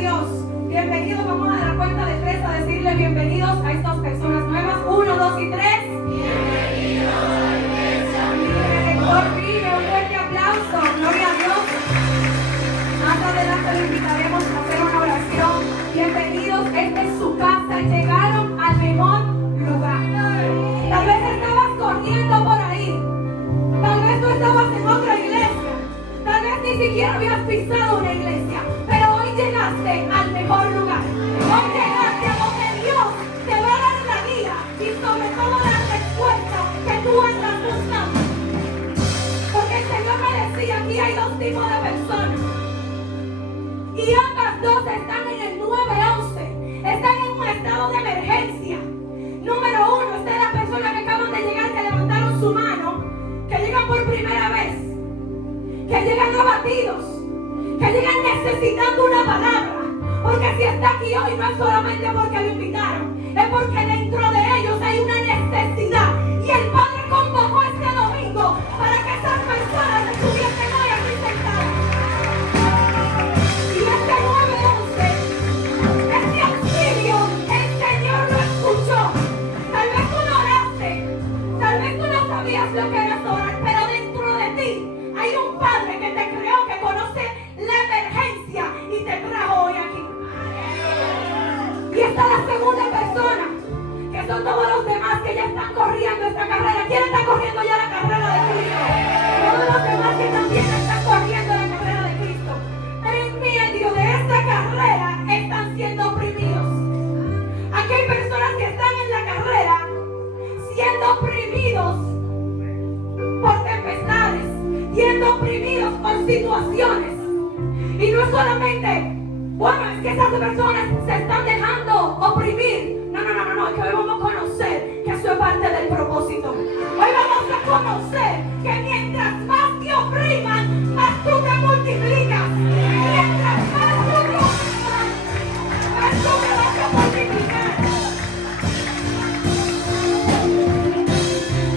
Dios. Bienvenidos, vamos a dar cuenta de 3 a decirle bienvenidos a estas personas nuevas. 1, 2 y 3. Bienvenidos a la iglesia. El Redentor vive, un fuerte aplauso. Gloria a Dios. Más adelante le invitaremos a hacer una oración. Bienvenidos, esta es su casa. Llegaron al mejor lugar. Tal vez estabas corriendo por ahí. Tal vez tú estabas en otra iglesia. Tal vez ni siquiera habías pisado una iglesia. Pero hoy llegaste al mejor lugar. Hoy llegaste a donde Dios te va a dar la guía y sobre todo la respuesta que tú andas buscando. Porque el Señor me decía, aquí hay 2 tipos de personas. Y ambas 2 están en el 911. Están en un estado de emergencia. Número 1, esta es la persona que acaban de llegar, que levantaron su mano, que llegan por primera vez, que llegan abatidos, que llegan necesitando una palabra. Porque si está aquí hoy no es solamente porque lo invitaron, es porque dentro de ellos hay una necesidad. Y el Padre convocó este domingo para que esas personas estuviesen hoy aquí sentadas. Y este 911, este auxilio, el Señor lo escuchó. Tal vez tú no oraste, tal vez tú no sabías lo que era orar, pero dentro de ti hay un Padre que te creó, que conoce la emergencia y te trajo hoy aquí. Y esta es la segunda persona, que son todos los demás que ya están corriendo esta carrera. ¿Quién está corriendo ya la carrera de Cristo? Todos los demás que también están corriendo la carrera de Cristo. Pero en medio de esta carrera están siendo oprimidos. Aquí hay personas que están en la carrera siendo oprimidos por tempestades, siendo oprimidos por situaciones. Y no es solamente, bueno, es que esas personas se están dejando oprimir. No, es que hoy vamos a conocer que eso es parte del propósito. Hoy vamos a conocer que mientras más te opriman, más tú te multiplicas. Mientras más tú te opriman, más tú te vas a multiplicar.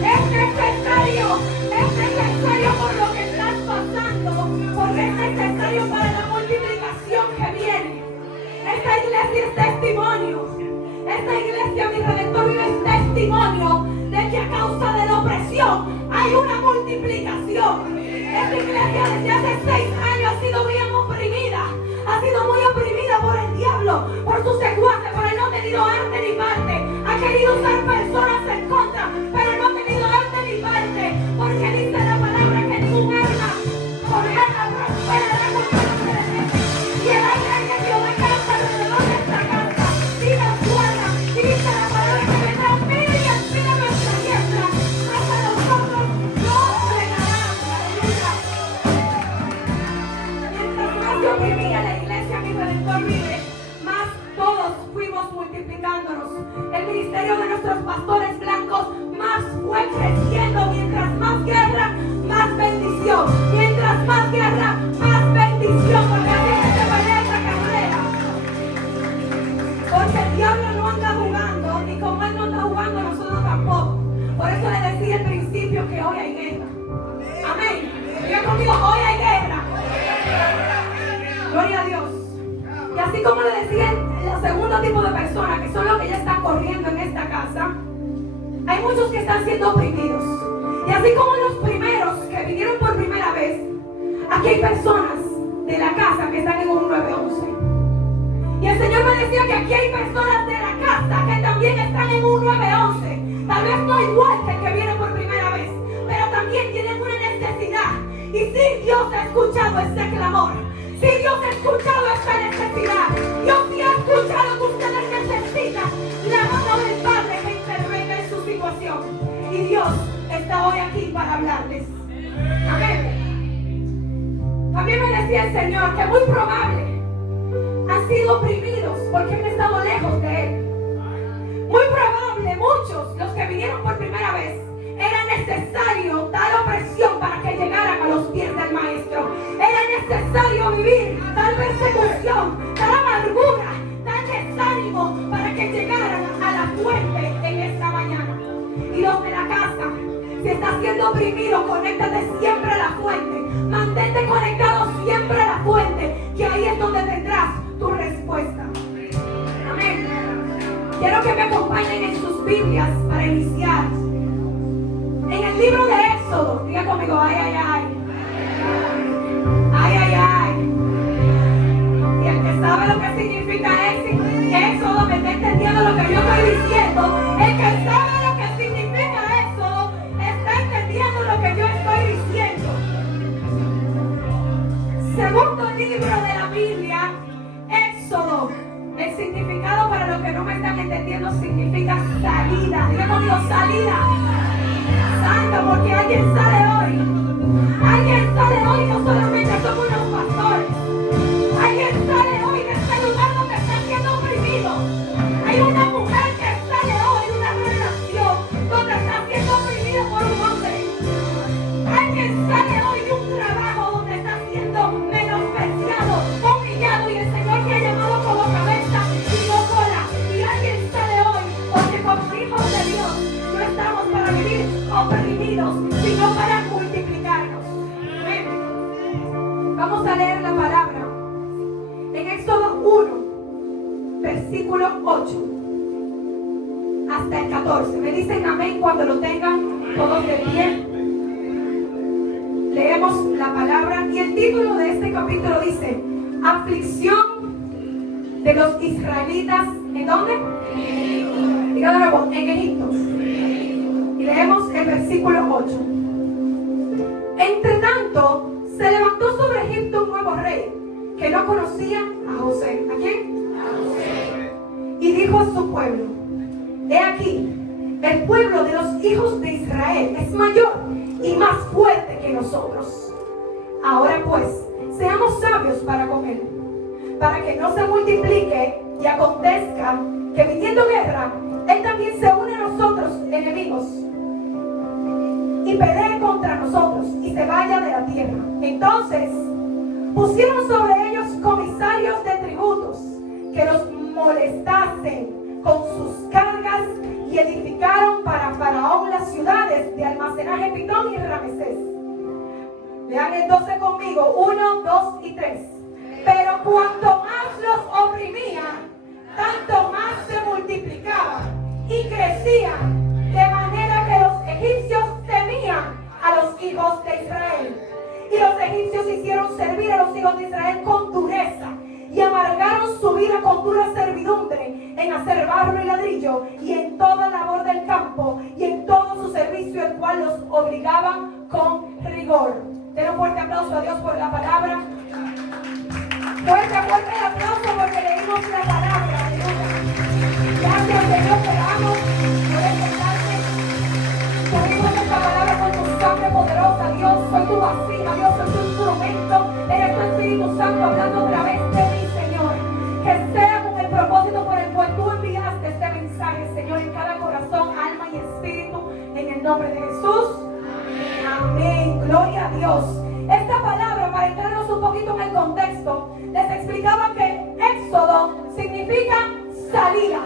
Es necesario por lo que estás pasando, porque es necesario para la multiplicación que viene. Esta iglesia es testimonio. Esta iglesia, mi Redentor vive, es testimonio de que a causa de la opresión hay una multiplicación. Esta iglesia desde hace 6 años ha sido bien oprimida. Ha sido muy oprimida por el diablo, por sus secuaces, por él no ha tenido arte ni parte. Ha querido usar personas en contra, pero no ha tenido arte ni parte. Porque dice la palabra que ningún arma forjada prosperará contra los creyentes. Y el aire que Dios descansa alrededor de esta casa, y nos guarda, y dice la palabra que vendrán 1000 y 1000 a nuestra diestra, hasta nosotros no frenarán. Aleluya. Mientras más se oprimía la iglesia, mi Redentor vive, más todos fuimos multiplicándonos. El ministerio de nuestros pastores blancos más fue creciendo. Mientras más guerra, más bendición. Mientras más guerra, más bendición. Porque así es que se pelea esta carrera. Porque el diablo no anda jugando, y como él no anda jugando, nosotros tampoco. Por eso le decía al principio que hoy hay guerra. Amén. Diga conmigo, hoy hay guerra. Gloria a Dios. Y así como le decía el segundo tipo de personas, que son los que ya están corriendo en esta casa, hay muchos que están siendo oprimidos. Y así como los primeros que vinieron por primera vez, aquí hay personas de la casa que están en un 911. Y el Señor me decía que aquí hay personas de la casa que también están en un 911. Tal vez no igual que el que viene por primera vez, pero también tienen una necesidad. Y si Dios ha escuchado este clamor, si Dios ha escuchado esta necesidad, Dios sí ha escuchado que ustedes necesitan la mano del Padre que intervenga en su situación. Y Dios está hoy aquí para hablarles. Amén. También me decía el Señor que muy probable han sido oprimidos porque han estado lejos de Él. Muy probable muchos, los que vinieron por primera vez, era necesario tal opresión para que llegaran a los pies del Maestro. Era necesario vivir tal persecución, tal amargura, tal desánimo para que llegaran a la fuente en esta mañana. Y los de la casa, si estás siendo oprimido, conéctate siempre a la fuente. Mantente conectado siempre a la fuente, que ahí es donde tendrás tu respuesta. Quiero que me acompañen en sus Biblias para iniciar. En el libro de Éxodo, diga conmigo, ay, ay, ay. Ay, ay, ay. Y el que sabe lo que significa Éxodo, me está entendiendo lo que yo estoy diciendo. El que sabe lo que significa Éxodo, está entendiendo lo que yo estoy diciendo. Segundo libro de la Biblia, Éxodo. El significado, para los que no me están entendiendo, significa salida. Diga conmigo, salida. Santo, porque alguien sale hoy. Alguien sale hoy, no solamente somos unos pastores. Alguien sale hoy de este lugar donde está siendo oprimido. Hay una mujer que sale hoy de una relación donde está siendo oprimida por un hombre. Alguien sale hoy de un trabajo donde está siendo menospreciado, humillado, y el Señor te ha llamado como cabeza y no cola. Y alguien sale hoy porque como hijos de Dios no estamos para vivir oprimidos, sino para multiplicarnos. Amén. Vamos a leer la palabra en Éxodo 1, versículo 8 hasta el 14. Me dicen amén cuando lo tengan todos de pie. Leemos la palabra y el título de este capítulo dice: aflicción de los israelitas. ¿En dónde? Diga de nuevo, en Egipto. Y leemos el versículo 8. Entre tanto, se levantó sobre Egipto un nuevo rey que no conocía a José. ¿A quién? A José. Y dijo a su pueblo: he aquí, el pueblo de los hijos de Israel es mayor y más fuerte que nosotros. Ahora pues, seamos sabios para con él, para que no se multiplique y acontezca que viniendo guerra, él también se une a nosotros enemigos y pelee contra nosotros y se vaya de la tierra. Entonces pusieron sobre ellos comisarios de tributos que los molestasen con sus cargas y edificaron para Faraón las ciudades de almacenaje Pitón y Ramesés. Lean el 12 conmigo, 1, 2 y 3. Pero cuanto más los oprimían, tanto más se multiplicaban y crecían, de manera que los egipcios temían a los hijos de Israel. Y los egipcios hicieron servir a los hijos de Israel con dureza y amargaron su vida con dura servidumbre en hacer barro y ladrillo y en toda labor del campo y en todo su servicio, el cual los obligaban con rigor. Den un fuerte aplauso a Dios por la palabra. Fuerte el aplauso porque leímos la palabra. Gracias, Señor, te amo. Por empezarte. Ponemos esta palabra con tu sangre poderosa. Dios, soy tu vasija. Dios, soy tu instrumento. Eres tu Espíritu Santo hablando a través de mí, Señor. Que sea con el propósito por el cual tú enviaste este mensaje, Señor, en cada corazón, alma y espíritu, en el nombre de Jesús. Amén. Gloria a Dios. Esta palabra, para entrarnos un poquito en el contexto, les explicaba que Éxodo significa salida.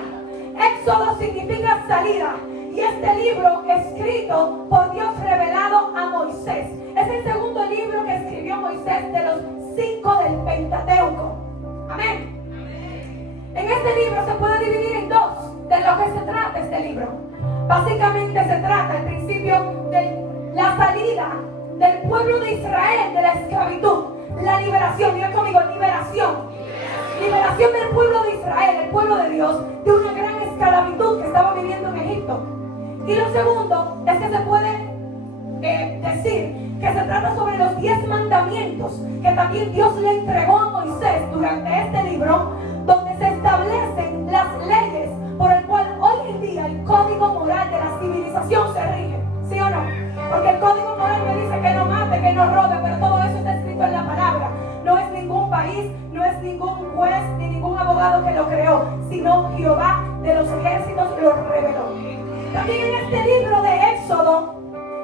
Éxodo significa salida. Y este libro, escrito por Dios revelado a Moisés, es el segundo libro que escribió Moisés de los 5 del Pentateuco. Amén. En este libro se puede dividir en dos de lo que se trata este libro. Básicamente se trata al principio de la salida del pueblo de Israel de la esclavitud, la liberación. Diga conmigo, liberación. Liberación del pueblo de Israel, el pueblo de Dios, de una gran esclavitud que estaba viviendo en Egipto. Y lo segundo es que se puede decir que se trata sobre los 10 mandamientos que también Dios le entregó a Moisés durante este libro, donde se establecen las leyes por el cual hoy en día el código moral de la civilización se rige. ¿Sí o no? Porque el código moral me dice que no mate, que no robe, pero todo eso está escrito en la palabra. No es ningún país, no es ningún juez ni ningún abogado que lo creó, sino Jehová de los ejércitos lo reveló. También en este libro de Éxodo,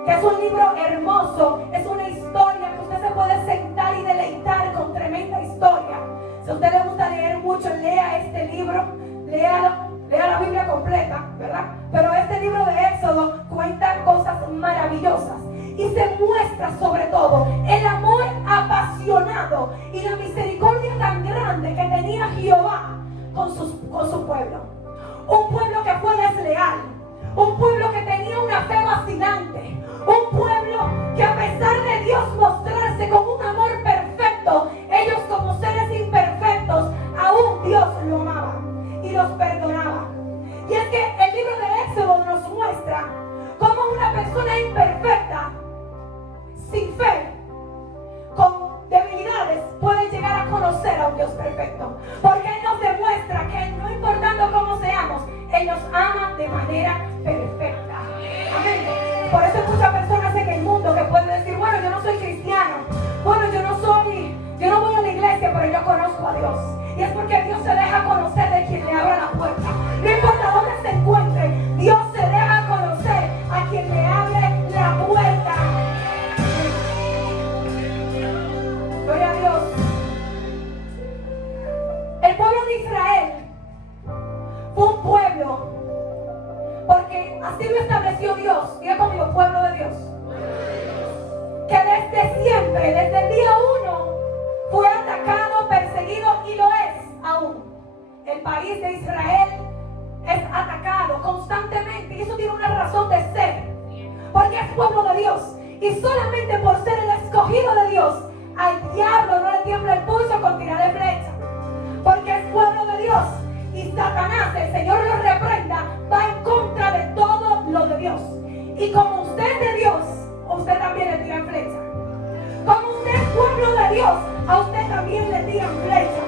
que es un libro hermoso, es una historia que usted se puede sentar y deleitar con tremenda historia. Si a usted le gusta leer mucho, lea este libro, léalo, lea la Biblia completa, ¿verdad? Pero este libro de Éxodo cuenta cosas maravillosas y se muestra sobre todo el amor apasionado y la misericordia tan grande que tenía Jehová con su pueblo. un pueblo que fue desleal, un pueblo que tenía una fe vacilante, un pueblo que a pesar de Dios mostrarse con un amor perfecto, ellos como seres imperfectos, aún Dios lo amaba y los perdonaba. Y es que el libro de Éxodo nos muestra cómo una persona imperfecta, sin fe, con debilidades, puede llegar a conocer a un Dios perfecto. Porque Él nos demuestra que no importando cómo seamos, Él nos ama de manera perfecta. Amén. Por eso hay muchas personas en el mundo que pueden decir, bueno, yo no soy cristiano, bueno, yo no voy a la iglesia, pero yo conozco a Dios. Y es porque Dios se deja conocer de quien le abra la puerta. No importa dónde se encuentre, Dios se deja conocer a quien le abre la puerta. Gloria a Dios. El pueblo de Israel fue un pueblo, porque así lo estableció Dios. Diga conmigo, pueblo de Dios. Que desde siempre, desde el día 1, fue atacado, perseguido y lo es aún. El país de Israel es atacado constantemente y eso tiene una razón de ser, porque es pueblo de Dios y solamente por ser el escogido de Dios al diablo no le tiembla el pulso con tirar de flecha, porque es pueblo de Dios y Satanás, el Señor lo reprenda, va en contra de todo lo de Dios. Y como usted es de Dios, usted también le tiran flecha. Como usted es pueblo de Dios, a usted también le tiran flecha.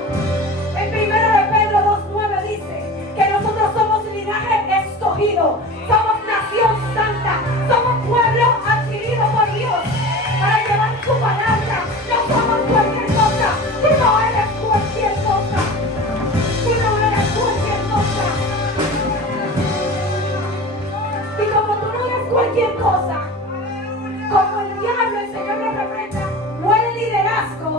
En 1 de Pedro 2:9 dice que nosotros somos linaje escogido, somos nación santa, somos pueblo adquirido por Dios para llevar su palabra. No somos cualquier cosa, tú no eres cualquier cosa, tú no eres cualquier cosa. Y como tú no eres cualquier cosa, como el diablo, el Señor lo reprenda, no el liderazgo.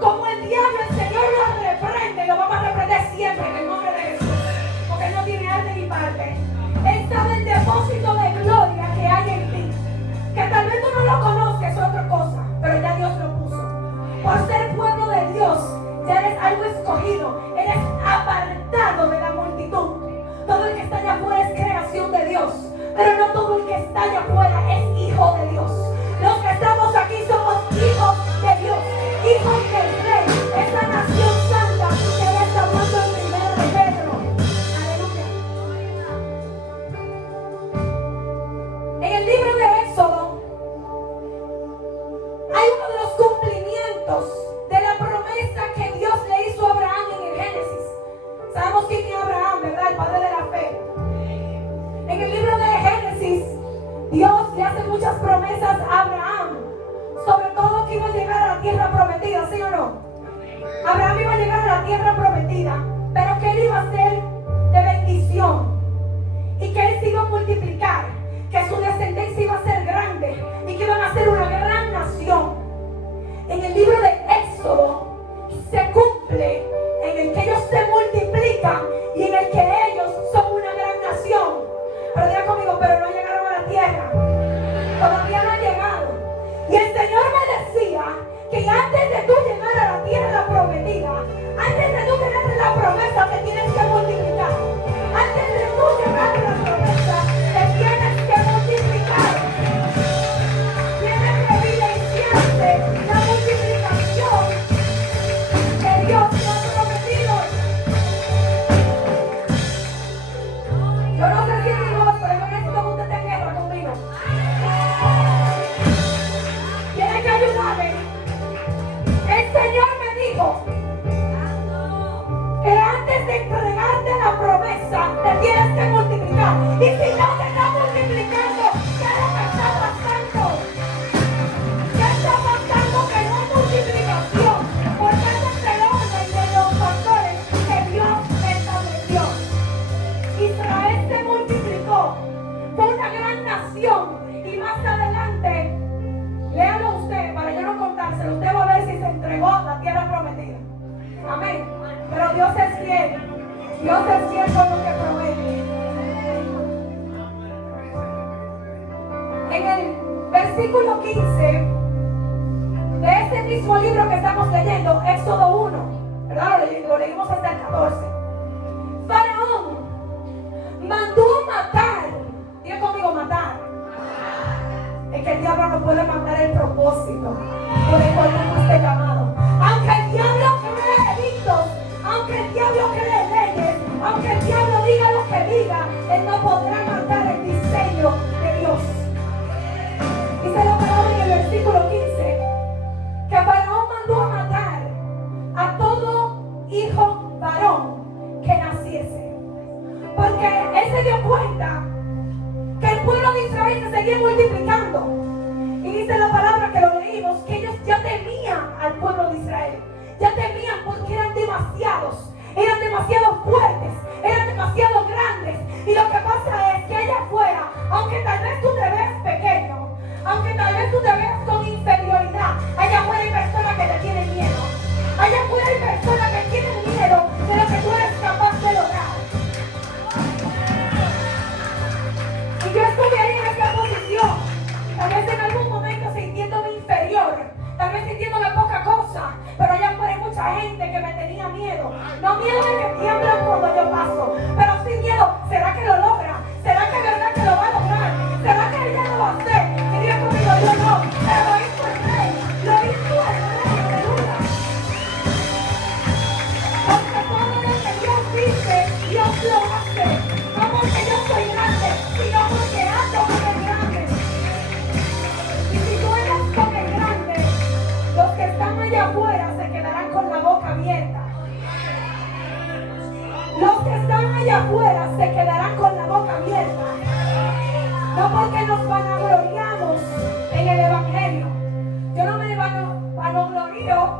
Como el diablo, el Señor lo reprende, lo vamos a reprender siempre en el nombre de Jesús, porque Él no tiene arte ni parte. Él sabe el depósito de gloria que hay en ti, que tal vez tú no lo conozcas, es otra cosa, pero ya Dios lo puso. Por ser pueblo de Dios, ya eres algo escogido, eres apartado de la multitud. Todo el que está allá afuera es creación de Dios, pero no todo el que está allá afuera es hijo de Dios. Los que estamos aquí somos hijos de Dios, hijos del Rey, esa nación santa que Él está hablando en 1 de Pedro. Aleluya. En el libro de Éxodo hay uno de los cumplimientos de la promesa que Dios le hizo a Abraham en el Génesis. Sabemos quién es Abraham, ¿verdad? El padre de la fe. En el libro de Génesis, Dios le hace muchas promesas a Abraham, sobre todo que iba a llegar a la tierra prometida, ¿sí o no? Abraham iba a llegar a la tierra prometida, pero que él iba a ser de bendición y que él se iba a multiplicar, que su descendencia iba a ser grande y que iban a ser una gran nación. En el libro de Éxodo se cumple en el que ellos se multiplican y en el que ellos son una gran nación. Pero diga conmigo, pero no llegaron a la tierra. Todavía no han llegado. Y el Señor me decía que antes de tú llegar a la tierra prometida, antes de tú tener la promesa, te tienes que multiplicar. Antes de tú llegar a la promesa, te tienes que multiplicar. Tienes que evidenciarse la multiplicación que Dios te ha prometido. Yo no sé si es mi voz, pero yo necesito que usted tenga guerra conmigo. Tiene que ayudarme. El Señor me dijo que antes de entregarte la promesa, te tienes que multiplicar. Y si no te estás multiplicando, ¿qué es lo que está pasando? ¿Qué está pasando? Que no hay multiplicación. Porque ese es el orden de los factores que Dios estableció. Israel se multiplicó, fue una gran nación y más adelante, léalo usted para yo no contárselo, usted va a ver si se entregó la tierra prometida. Amén. Pero Dios es fiel, Dios es fiel con lo que promete. En el versículo 15 de este mismo libro que estamos leyendo, Éxodo 1, ¿verdad? Lo leímos hasta el 14. Faraón que el diablo no puede matar el propósito por el cual tú fuiste llamado. Aunque el diablo cree edictos, aunque el diablo cree leyes, aunque el diablo diga lo que diga, él no podrá matar el diseño de Dios. Dice la palabra en el versículo 15 que Faraón mandó a matar a todo hijo varón que naciese, porque él se dio cuenta que el pueblo de Israel se seguía multiplicando. Y dice la palabra que lo leímos, que ellos ya temían al pueblo de Israel. Ya temían porque eran demasiado fuertes, eran demasiado grandes. Y lo que pasa es que allá afuera, aunque tal vez tú te veas pequeño, aunque tal vez tú te veas con inferioridad, allá afuera hay personas que te tienen miedo. Allá afuera hay personas que tienen miedo de lo que tú eres capaz de lograr. Y yo estuve ahí en esa posición, tal vez en algún momento sintiéndome inferior, tal vez sintiéndome poca cosa, pero allá afuera hay mucha gente que me tenía miedo. No miedo de que tiemblan cuando yo paso, pero sí miedo, ¿será que lo logra? ¿Será que es verdad que lo va a lograr? ¿Será que ella lo va a hacer? Y Dios conmigo, yo no, pero lo hizo el rey, lo hizo el rey, aleluya. Porque todo lo que Dios dice, Dios lo hace. No porque yo soy grande, sino porque ando con el grande. Y si tú eres con el grande, los que están allá afuera se quedarán con la boca abierta. Los que están allá afuera se quedarán con la boca abierta. No porque nos vanagloriamos en el evangelio. Yo no me vanaglorio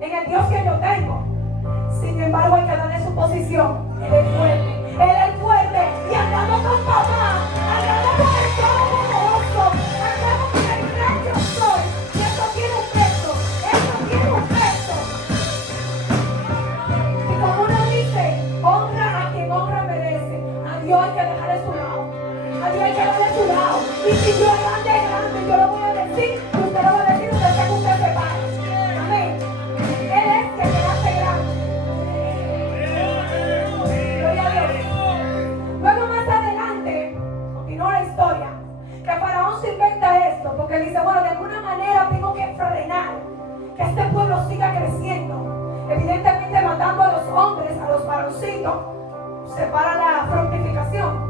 en el Dios que yo tengo. Sin embargo, hay que darle su posición. Él es fuerte. Él es fuerte. Y andamos con papá. Andamos con el Todopoderoso. Andamos con el gran yo soy. Y eso tiene un peso. Eso tiene un peso. Y como uno dice, honra a quien honra merece. A Dios hay que dejarle su lado. A Dios hay que darle su lado. Y si yo grande, yo lo voy a decir. Usted lo va a decir donde sea que usted se pare. Amén. Él es que te hace grande. Gloria a Dios. Luego más adelante, continúa la historia, que Faraón se inventa esto, porque dice, bueno, de alguna manera tengo que frenar que este pueblo siga creciendo. Evidentemente matando a los hombres, a los varoncitos, se para la fructificación.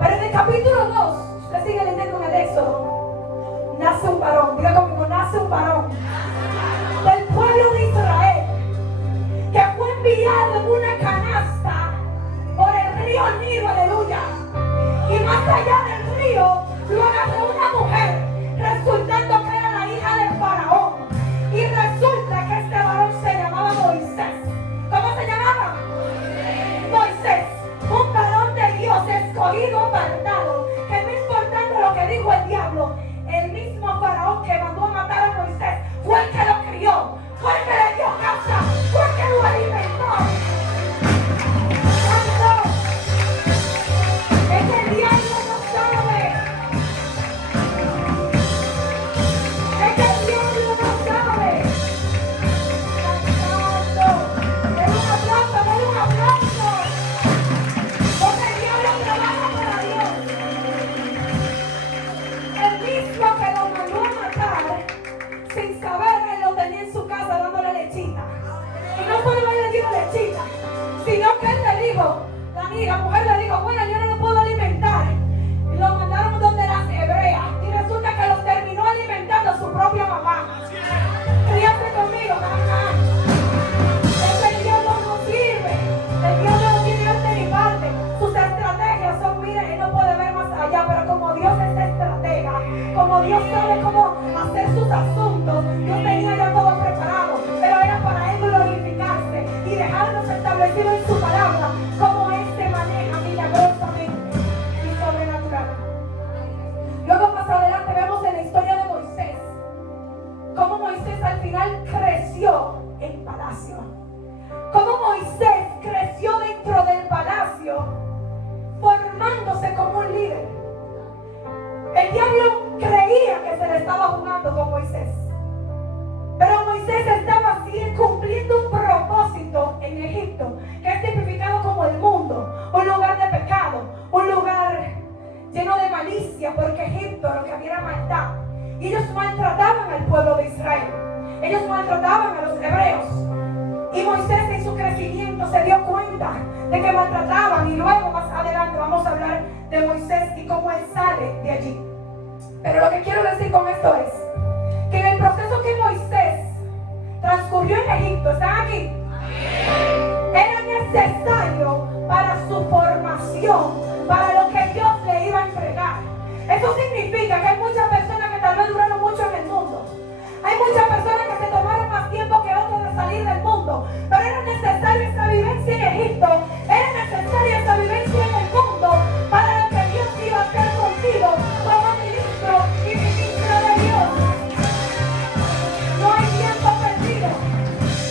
Pero en el capítulo 2, usted sigue leyendo en el Éxodo, nace un varón, diga conmigo, nace un varón del pueblo de Israel, que fue enviado en una canasta por el río Nilo, aleluya. Y más allá del río, lo agarró una mujer, resultando que era la hija del faraón. Y resulta que este varón se llamaba Moisés. ¿Cómo se llamaba? Moisés, un varón de Dios escogido, apartado, que no importando lo que dijo el diablo, el mismo faraón que mandó a matar a Moisés fue el que lo crió, fue el que le dio casa, fue el que lo alimentó. ¡Santo! Es que el diablo no sabe. Es que el diablo no sabe. ¡Santo! ¡Den un aplauso, den un aplauso! Porque el diablo trabaja para Dios. El mismo que lo mandó a matar, sin saber, él lo tenía en su casa dándole lechita. Y no solo le dio lechita, sino que él le dijo, la mujer le dijo, bueno, yo no lo puedo alimentar. Y lo mandaron donde las hebreas. Y resulta que los terminó alimentando su propia mamá. Ríase conmigo, mamá. Es que el diablo no sirve. El diablo no tiene arte ni parte. Sus estrategias son, mire, él no puede ver más allá, pero como Dios es estratega, como Dios sabe cómo hacer sus asuntos, Dios tenía ya todo preparado, pero era para él glorificarse y dejarnos establecido en su palabra, como él se maneja milagrosamente y sobrenatural. Luego más adelante vemos en la historia de Moisés, cómo Moisés al final creció en palacio, cómo Moisés creció dentro del palacio, formándose como un líder. El diablo creía que se le estaba jugando con Moisés, pero Moisés estaba así cumpliendo un propósito en Egipto, que es tipificado como el mundo, un lugar de pecado, un lugar lleno de malicia, porque de que maltrataban. Y luego más adelante vamos a hablar de Moisés y cómo él sale de allí. Pero lo que quiero decir con esto es que en el proceso que Moisés transcurrió en Egipto, ¿están aquí? Era necesario para su formación, para lo que Dios le iba a entregar. Eso significa que hay muchas personas que tal vez duraron mucho en el mundo. Hay muchas personas que se tomaron más tiempo que otros de salir del mundo. Pero era necesaria esa vivencia en Egipto. Era necesaria esa vivencia en el mundo para lo que Dios iba a hacer contigo como ministro y ministra de Dios. No hay tiempo perdido.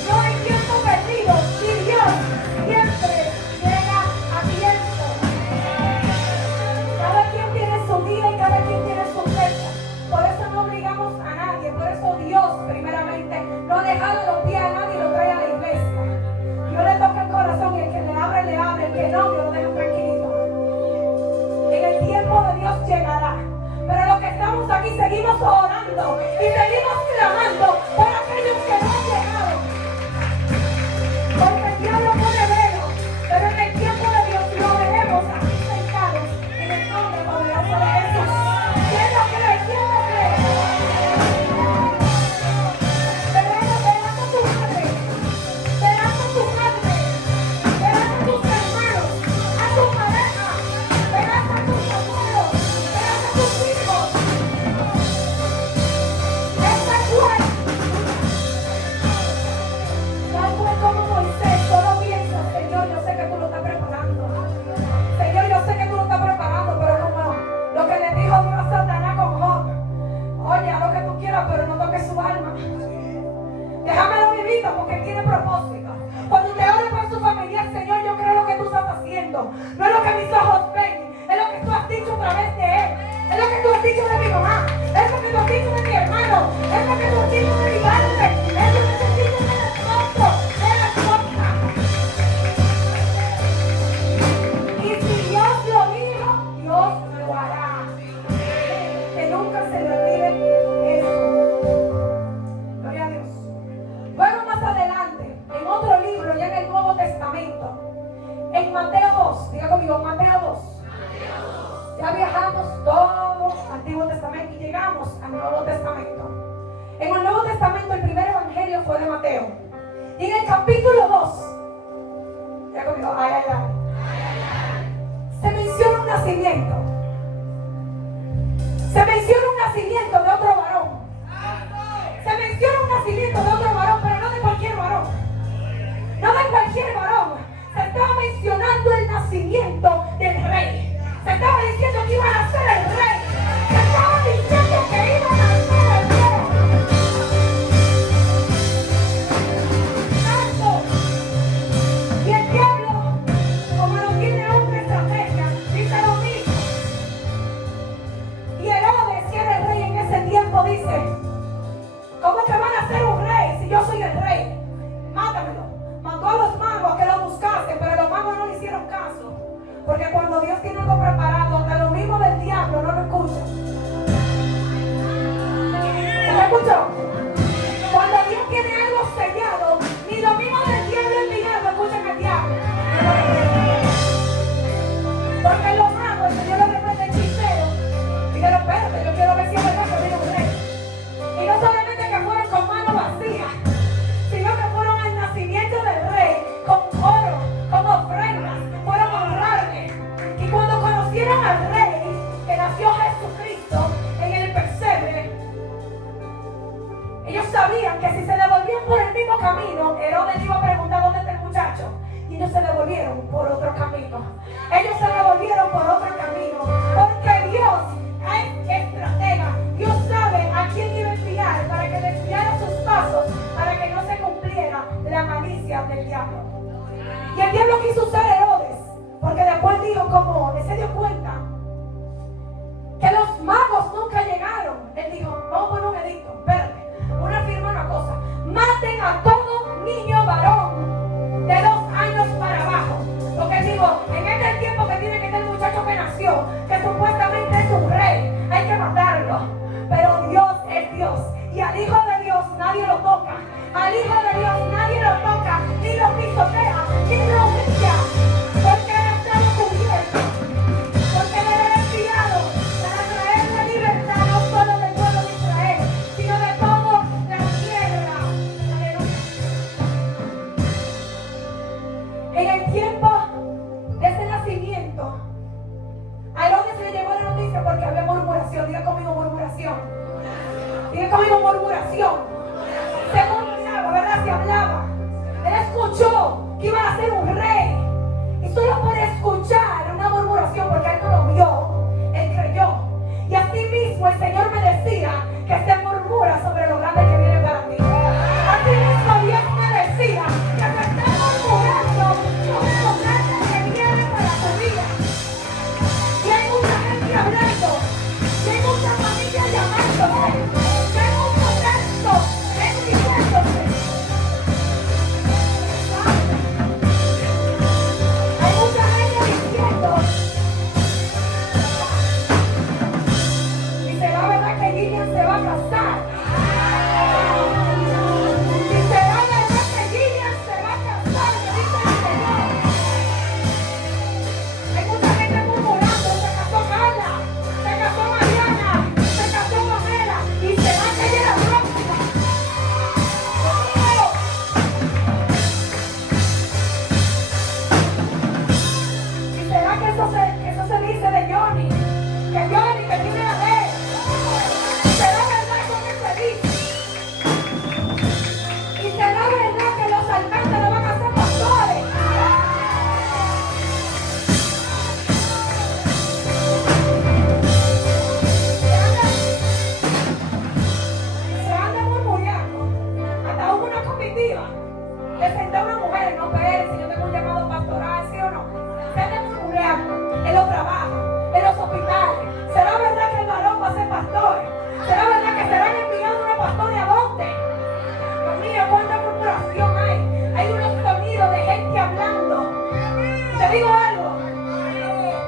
No hay tiempo perdido. Y Dios siempre llega a tiempo. Cada quien tiene su día y cada quien tiene su fecha. Por eso no obligamos a nadie. Por eso Dios primeramente no ha dejado los pies a nadie y lo trae a la iglesia. Dios le toca el corazón y el que le abre, el que no, Dios lo deja tranquilito. En el tiempo de Dios llegará. Pero los que estamos aquí seguimos orando y seguimos clamando por aquellos que no han llegado. Porque el diablo pone velo, pero en el tiempo de Dios lo veremos aquí sentados en el nombre poderoso de Jesús. ¿Quién lo cree? ¿Quién lo cree? Verás a tu madre, verás a tu padre, verás a tus hermanos, a tu pareja, verás a tus abuelos, verás a tus hijos. Esta fue. Tal cual como Moisés, solo piensa, Señor, yo sé que tú lo estás preparando. Señor, yo sé que tú lo estás preparando, pero como lo que le dijo Dios a Satanás con Job. Oye, haz lo que tú quieras, pero no toques su alma. Déjamelo vivito porque él tiene propósito. Cuando te ore por su familia, Señor, yo creo lo que tú estás haciendo. No es lo que mis ojos ven, es lo que tú has dicho a través de él. Es lo que tú has dicho de mi mamá, es lo que tú has dicho de mi hermano, es lo que tú has dicho de mi padre, es lo que tú has dicho de la esposa, de la esposa. Y si Dios lo dijo, Dios lo hará. Que nunca se le olvide eso. Gloria a Dios. Luego más adelante, en otro libro, ya en el Nuevo Testamento, en Mateo 2, diga conmigo, Mateo 2. Ya viajamos todo el Antiguo Testamento y llegamos al Nuevo Testamento. En el Nuevo Testamento el primer evangelio fue de Mateo. Y en el capítulo 2, ya conmigo, se menciona un nacimiento. Se menciona un nacimiento de otro varón. Se menciona un nacimiento de otro varón, pero no de cualquier varón. No de cualquier varón. Se estaba mencionando el nacimiento del rey. Se estaba diciendo que iba a nacer el rey. Se estaba diciendo que iba a nacer el rey. Tanto. Y el diablo, como no tiene otra estrategia, dice lo mismo. Y Herodes, que era el rey en ese tiempo, dice: ¿cómo que van a ser un rey si yo soy el rey? Mátamelo. Mandó a los magos que lo buscasen, pero los magos no le hicieron caso. Porque cuando Dios tiene algo preparado, hasta lo mismo del diablo no lo escucha. ¿Se me escuchó? Cuando Dios tiene algo sellado, ni lo mismo del diablo enviado escuchan al diablo. Porque los magos, el Señor les depende de hechicero. Dijeron: espérate, yo quiero ver si es verdad que viene un rey. Y no solamente que fueron con manos vacías, sino que fueron al nacimiento del rey con oro, con ofrendas, fueron a honrarle. Y cuando conocieron al rey, que nació Jesucristo en el pesebre, ellos sabían que si se devolvían por el mismo camino, Herodes iba a preguntar: ¿dónde está el muchacho? Y ellos se devolvieron por otro camino. Ellos se devolvieron por otro camino. Porque Dios es estratega. Dios sabe a quién iba a enviar para que desviara sus pasos, para que no se cumpliera la malicia del diablo. Y el diablo quiso usar a Herodes, porque después dijo, como se dio cuenta que los magos nunca llegaron, él dijo: vamos a poner un edicto, espérate, una firma, una cosa: maten a todo niño varón de 2 años para abajo. Porque él dijo: en este tiempo que tiene que tener el muchacho que nació, que supuestamente es un rey, hay que matarlo. Pero Dios es Dios, y al Hijo de Dios nadie lo toca. Al Hijo de Dios nadie lo toca, ni lo pisotea, ni lo humilla. En el tiempo de ese nacimiento, a Herodes le llegó la noticia porque había murmuración. Diga conmigo murmuración. Diga conmigo murmuración. Se murmuraba, ¿verdad? Se hablaba. Él escuchó que iba a ser un rey. Y solo por escuchar una murmuración, porque él no lo vio, él creyó. Y así mismo el Señor me decía que se murmura sobre lo grande que viene para ti. Así mismo Dios me decía que se está murmurando sobre lo grande que viene para tu vida. Y hay mucha gente hablando, y hay muchas familias llamándose, y hay muchos textos escribiéndose. Hay mucha gente diciendo, y será verdad que Lilian se va a casar. Y será verdad que Lilian se va a casar, me dice el Señor. Hay mucha gente murmurando, se casó Carla, se casó Mariana, se casó Pamela, y será que ella era próxima. Y será que eso se dice de Johnny, que tiene a ver. ¿Será verdad eso que se dice? ¿Y será verdad que los alcaldes van a ser pastores? Se anda murmurando. Hasta hubo una comitiva. Le senté a una mujer, no Pérez, si yo tengo un llamado pastoral, ¿sí o no? Se anda murmurando en los trabajos, en los hospitales. ¿Será verdad que el varón va a ser pastor? ¿Será verdad que serán enviados unos pastores a dónde? Dios mío, cuánta murmuración hay. Hay unos sonidos de gente hablando. Te digo algo.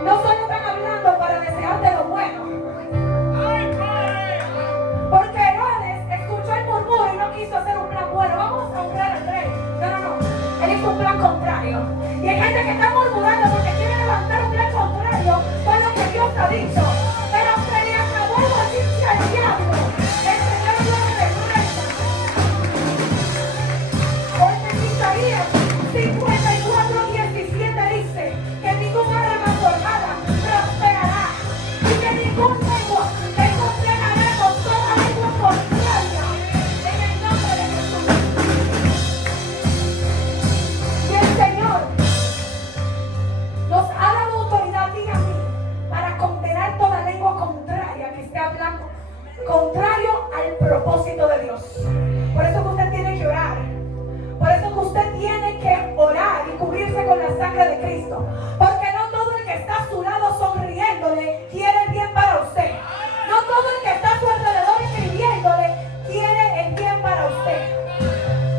No solo están hablando para desearte lo bueno. Porque Herodes escuchó el murmuro y no quiso hacer un plan bueno. Vamos a honrar al rey. No. Él hizo un plan contrario. Y hay gente que está murmurando porque quiere levantar un plan contrario con lo que Dios ha dicho. Pero se le acabó el bolsillo al diablo. El Señor no lo regresa. Porque en Isaías 54:17 dice que ningún arma formada prosperará y que ningún lengua te condenará con toda lengua contraria en el nombre de Jesús. Y el Señor nos ha dado autoridad a ti y a mí para condenar toda lengua contraria que esté hablando contrario al propósito de Dios. Por eso que usted tiene que orar. Por eso que usted tiene que orar y cubrirse con la sangre de Cristo. Porque no todo el que está a su lado sonriéndole quiere el bien para usted. No todo el que está a su alrededor escribiéndole quiere el bien para usted.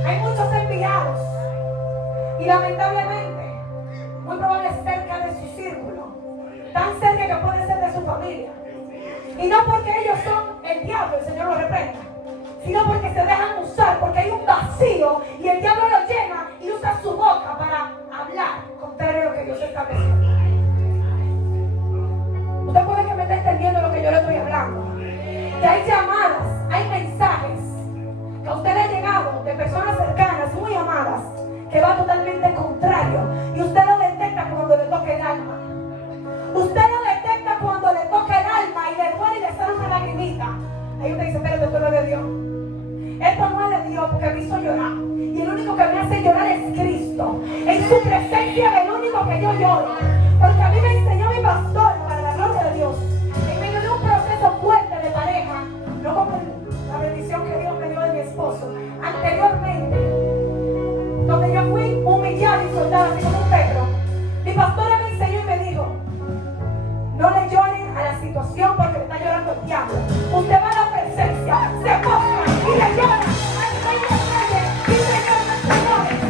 Hay muchos enviados. Y lamentablemente, muy probable cerca de su círculo. Tan cerca que puede ser de su familia. Y no porque ellos son el diablo, el Señor lo reprenda, sino porque se dejan usar, porque hay un vacío y el diablo lo llena y usa su boca para hablar contrario a lo que Dios estableció. Usted puede que me esté entendiendo lo que yo le estoy hablando. Que hay llamadas, hay mensajes que a usted le han llegado de personas cercanas, muy amadas, que va totalmente contrario. Y usted lo detecta cuando le toca el alma. Usted lo detecta cuando le toca el alma y le duele y le sale una lagrimita. Ahí usted dice, espérate, esto no es de Dios. Esto no es de Dios porque me hizo llorar. Y el único que me hace llorar es Cristo. En su presencia es el único que yo lloro. Porque a mí me enseñó mi pastor, para la gloria de Dios, en medio de un proceso fuerte de pareja, no como la bendición que Dios me dio de mi esposo, anteriormente, donde yo fui humillada y soltada así como un perro. Mi pastora me enseñó y me dijo, no le lloren a la situación porque le está llorando el diablo. Usted va a la presencia, se postra y le llora al Rey de Reyes y Señor de Señores.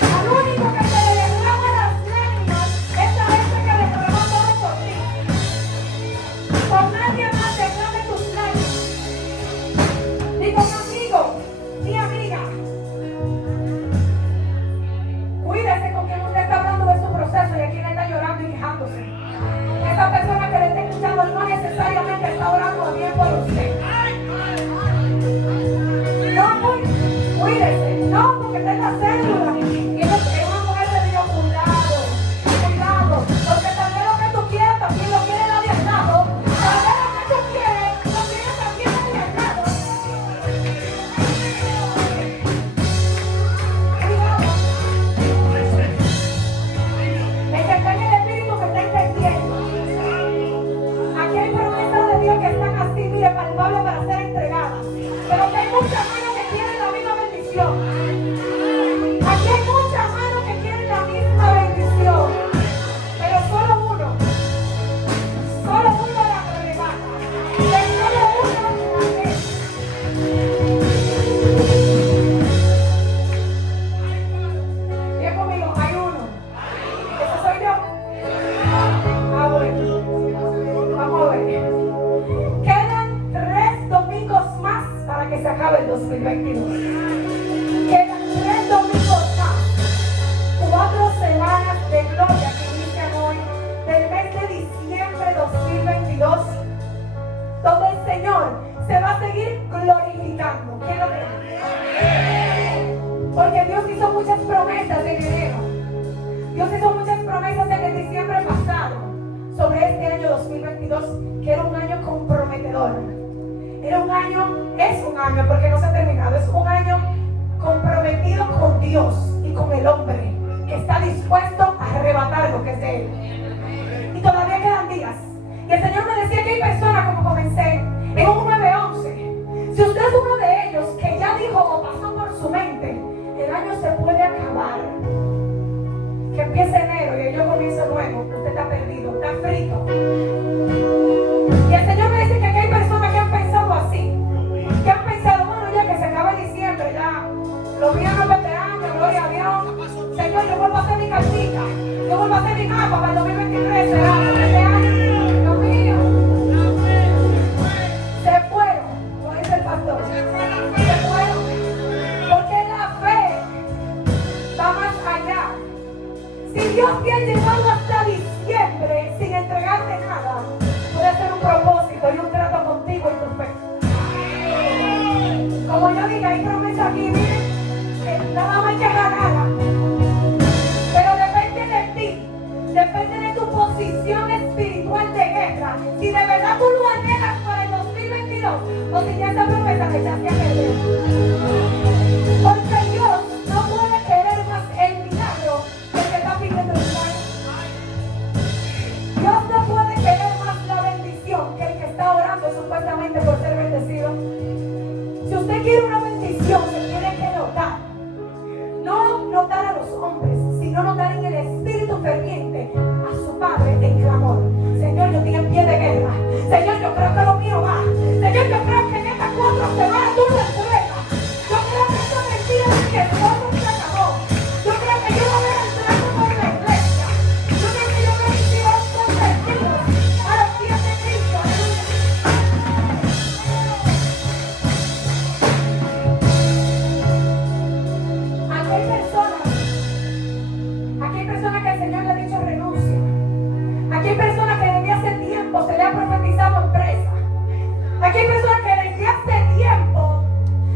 Al único que se le Porque Dios hizo muchas promesas en enero. Dios hizo muchas promesas en el diciembre pasado sobre este año 2022, que era un año comprometedor. Era un año, es un año porque no se ha terminado, es un año comprometido con Dios y con el hombre que está dispuesto a arrebatar lo que es de él. Y todavía quedan días. Y el Señor me decía que hay personas, como comencé, en un 9:11. Si usted es uno de ellos que ya dijo o pasó por su mente, el año se puede acabar. Que empiece enero y yo comienzo nuevo. Usted está perdido, está frito. Y el Señor me dice que aquí hay personas que han pensado así. Que han pensado, bueno, ya que se acaba diciembre, ya los viernes veteranos, gloria a Dios. Señor, yo vuelvo a hacer mi cartita. Yo vuelvo a hacer mi mapa para el 2023. Será este año. Dios mío. Se fueron, como dice el pastor. Se fueron. Porque la fe va más allá. Si Dios te ha llevado hasta diciembre sin entregarte nada, puede hacer un propósito y un trato contigo y tu fe. Como yo dije, hay promesa aquí, miren, que nada más hay que ganarla. Pero depende de ti, depende de tu posición espiritual de guerra. Si de verdad tú lo anhelas para el 2022 o si ya esa promesa que echaste a perder. Porque Dios no puede querer más el milagro que el que está pidiendo el milagro. Dios no puede querer más la bendición que el que está orando supuestamente por ser bendecido. Si usted quiere una bendición, se tiene que notar. No notar a los hombres, sino notar en el espíritu ferviente a su Padre en clamor. Señor, yo estoy en pie de guerra. Señor, yo creo que lo mío va. Señor, yo creo que en estas 4 semanas tú lo entregas. Yo creo que esta mentira de que todo se acabó. Yo creo que yo voy a ver el trato por la iglesia. Yo creo que yo voy a recibir a los convertidos a los pies de Cristo. Aquí hay personas que el Señor le ha dicho renuncia. Aquí hay personas que desde hace tiempo se le ha profetizado empresa. Aquí hay personas que desde hace tiempo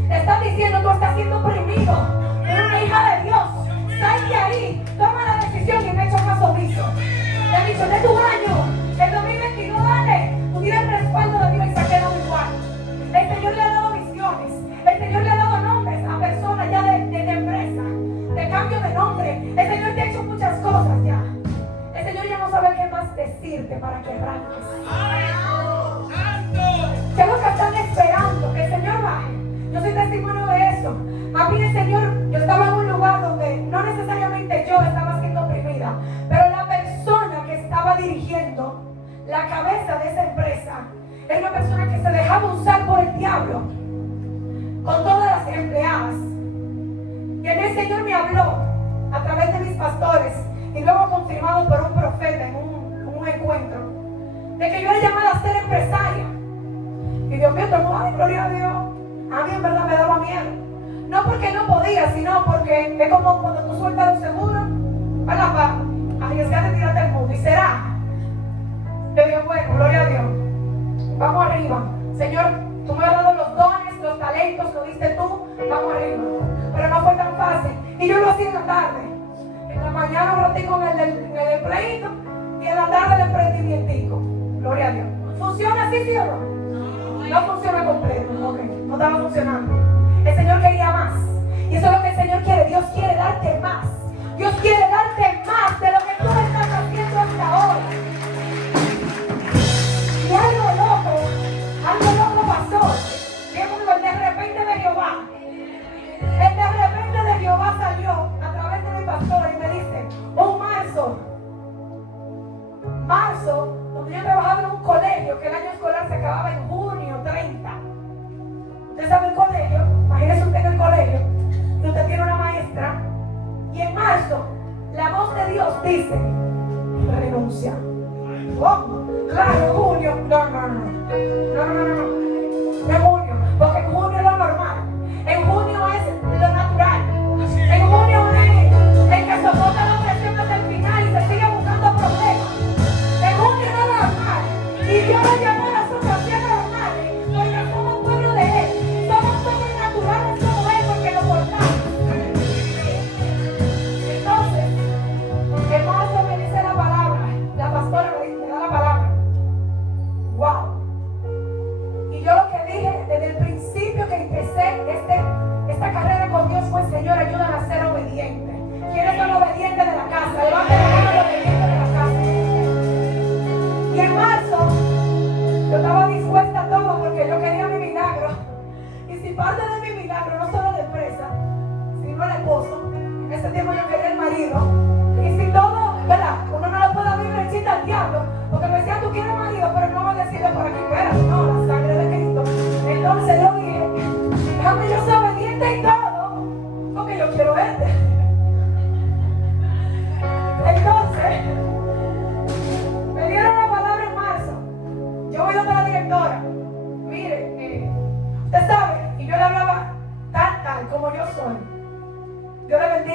le están diciendo tú estás siendo oprimido. Eres una hija de Dios. Sal de ahí, toma la decisión y me echa más omiso. Le ha dicho de tu año, el 2022 dale. Tú tienes el respaldo de Dios y se quedó igual. El Señor le ha dado visiones. El Señor le ha dado nombres a personas ya de empresa, de cambio de nombre. El Señor te ha hecho muchas cosas ya. El Señor ya no sabe qué más decirte para que arranques. ¿Qué es lo que están esperando? Que el Señor baje. Yo soy testimonio de eso. A mí el Señor, yo estaba en un lugar donde no necesariamente yo estaba siendo oprimida, pero la persona que estaba dirigiendo la cabeza de esa empresa era una persona que se dejaba usar por el diablo con todas las empleadas. Y en el Señor me habló a través de mis pastores y luego confirmado por un profeta en un encuentro, de que yo era llamada a ser empresaria. Y Dios mío, tomó, ay, gloria a Dios. A mí en verdad me daba miedo. No porque no podía, sino porque es como cuando tú sueltas un seguro, para arriesgarte a tirarte al mundo. Y será. Yo digo, bueno, gloria a Dios. Vamos arriba. Señor, tú me has dado los dones, los talentos, lo diste tú, vamos arriba. Pero no fue tan fácil. Y yo lo hacía en la tarde. En la mañana un ratito en el empleito y en la tarde el emprendimiento. Gloria a Dios. ¿Funciona así, sí o no? No funciona completo. Ok, no estaba funcionando. El Señor quería más. Y eso es lo que el Señor quiere. Dios quiere darte más. Dios quiere darte más de lo que tú estás haciendo hasta ahora. Y algo loco pasó. Digo, el de repente de Jehová. El de repente de Jehová salió a través de mi pastor y me dice, un marzo, donde yo trabajaba en un colegio, que el año escolar se acababa en junio 30. Usted sabe el colegio, imagínese usted en el colegio, y usted tiene una maestra, y en marzo, la voz de Dios dice, renuncia. ¿Cómo? Claro, junio, no. En junio, porque en junio es lo normal. En junio es lo natural. En junio es el que soporta la presión hasta el final y se sigue buscando problemas. En junio es lo normal. Y Dios lo llamó a las situaciones normales, porque somos pueblo de Él. Somos sobrenaturales como Él, porque lo portamos.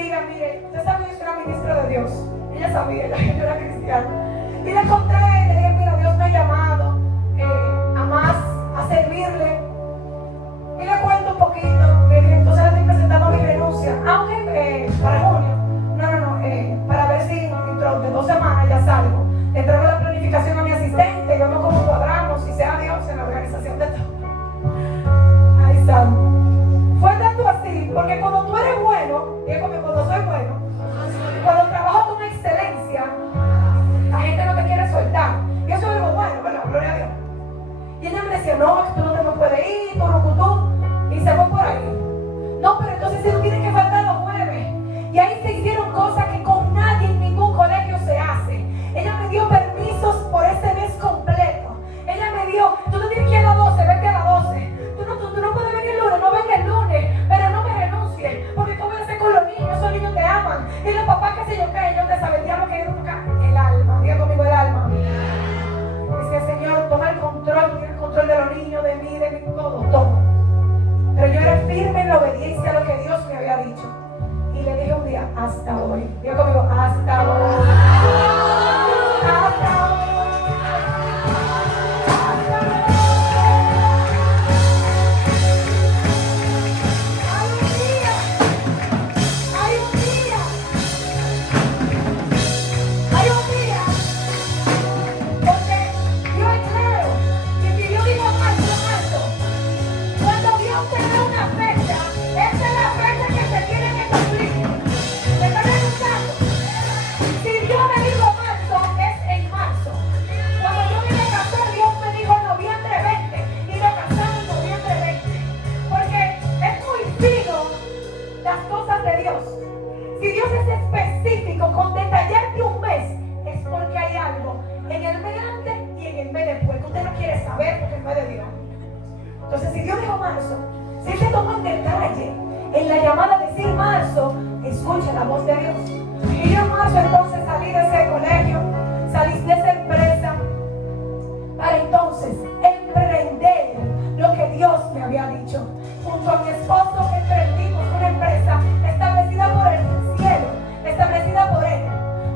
amiga, mire, usted sabe que yo era ministro de Dios. Ella sabía que yo era cristiana. Y le conté, le dije, mira, Dios me ha llamado a más, a servirle. Y le cuento un poquito. Entonces le estoy presentando mi renuncia. Aunque para junio, para ver si dentro de 2 semanas ya salgo. Le entrego la planificación a mi asistente, yo no como cuadramos, y sea Dios en la organización de todo. Ahí está. Fue tanto así, porque cuando tú eres bueno, digo que cuando soy bueno, cuando trabajo con excelencia, la gente no te quiere soltar. Y eso es algo bueno, ¿verdad? Gloria a Dios. Y ella me decía, no, tú no te me puedes ir, tú, y se fue por ahí. No, pero entonces si tú tienes que faltar los jueves. Y ahí se hicieron cosas que con nadie en ningún colegio se hace. Ella me dio permisos por ese mes completo. Ella me dio, tú no tienes que ir a las 12, vete a las 12. Tú no puedes venir el lunes, no venga el lunes, pero no me renuncies, porque tú vas a hacer con los niños, esos niños te aman. Y los papás, qué sé yo qué, ellos te saben, el diablo que nunca, el alma, diga conmigo el alma. Dice, Señor, toma el control, tiene el control de los niños, de mí, todo, toma. Pero yo era firme en la obediencia a lo que Dios me había dicho. Y le dije un día, hasta hoy. Diga conmigo, hasta hoy. Hasta hoy. Si Dios es específico con detallarte un mes, es porque hay algo en el mes antes y en el mes después que usted no quiere saber porque no es de Dios. Entonces, si Dios dijo marzo, si se tomó en detalle en la llamada de decir marzo, escuche la voz de Dios. Y yo en marzo entonces salí de ese colegio, salí de esa empresa, para entonces emprender lo que Dios me había dicho. Junto a mi esposo emprendimos una empresa establecida por el cielo, establecida por Él.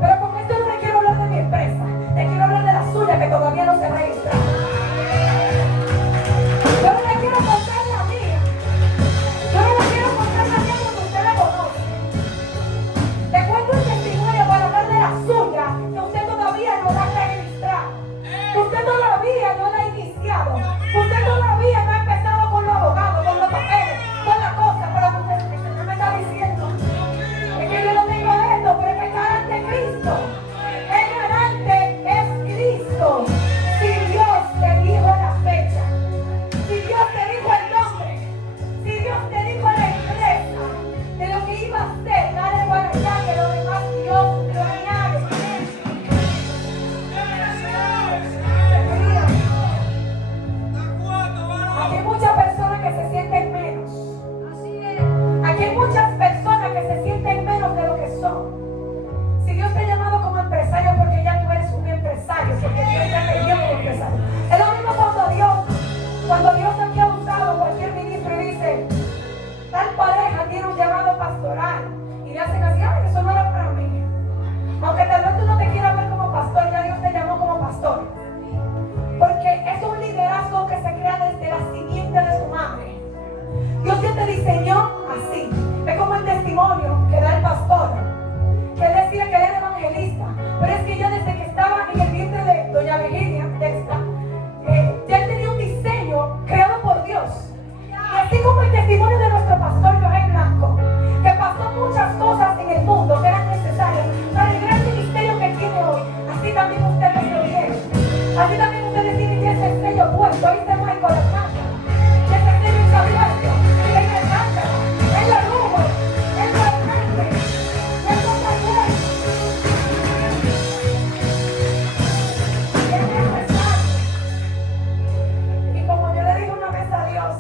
Pero con esto no le quiero hablar de mi empresa, le quiero hablar de la suya que todavía no se registra. Yo no le quiero contar la mía, yo no le quiero contar la mía porque usted la conoce. Le cuento el testimonio para hablar de la suya que usted todavía no la ha registrado, que usted todavía no la ha iniciado, que usted todavía no ha empezado con los abogados, con los papeles, con la cosa, pero usted me está diciendo es que yo no tengo esto, pero es que está ante Cristo. El garante es Cristo. Si Dios te dijo la fecha, si Dios te dijo el nombre, si Dios te dijo la empresa de lo que iba a hacer, dale para allá que lo demás Dios lo añade. Aquí hay muchas personas que se sienten menos. Aquí hay muchas personas que se sienten menos de lo que son. Si Dios te ha llamado como empresario, porque ya tú eres un empresario, porque Dios ya te dio como empresario. Es lo mismo cuando Dios aquí ha usado cualquier ministro y dice, tal pareja tiene un llamado pastoral, y le hacen así, ay, eso no era para mí. Aunque tal vez tú no te quieras ver como pastor, ya Dios te llamó como pastor. Porque es un liderazgo que se crea desde la simiente de su madre. Dios ya te diseñó así. Es como el testimonio que da el pastor, que él decía que él era evangelista, pero es que yo desde que estaba en el vientre de doña Virginia, ya él tenía un diseño creado por Dios. Y así como el testimonio de nuestro pastor Joel Blanco, que pasó muchas cosas en el mundo que eran necesarias para el gran ministerio que tiene hoy, así también ustedes lo tienen. Así también ustedes tienen ya ese sello puesto. Ahí está Michael Alcántara, ese sello está abierto en el Alcántara, en la Lugo, en la Alcántara, en los talleres. Es necesario. Y como yo le dije una vez a Dios,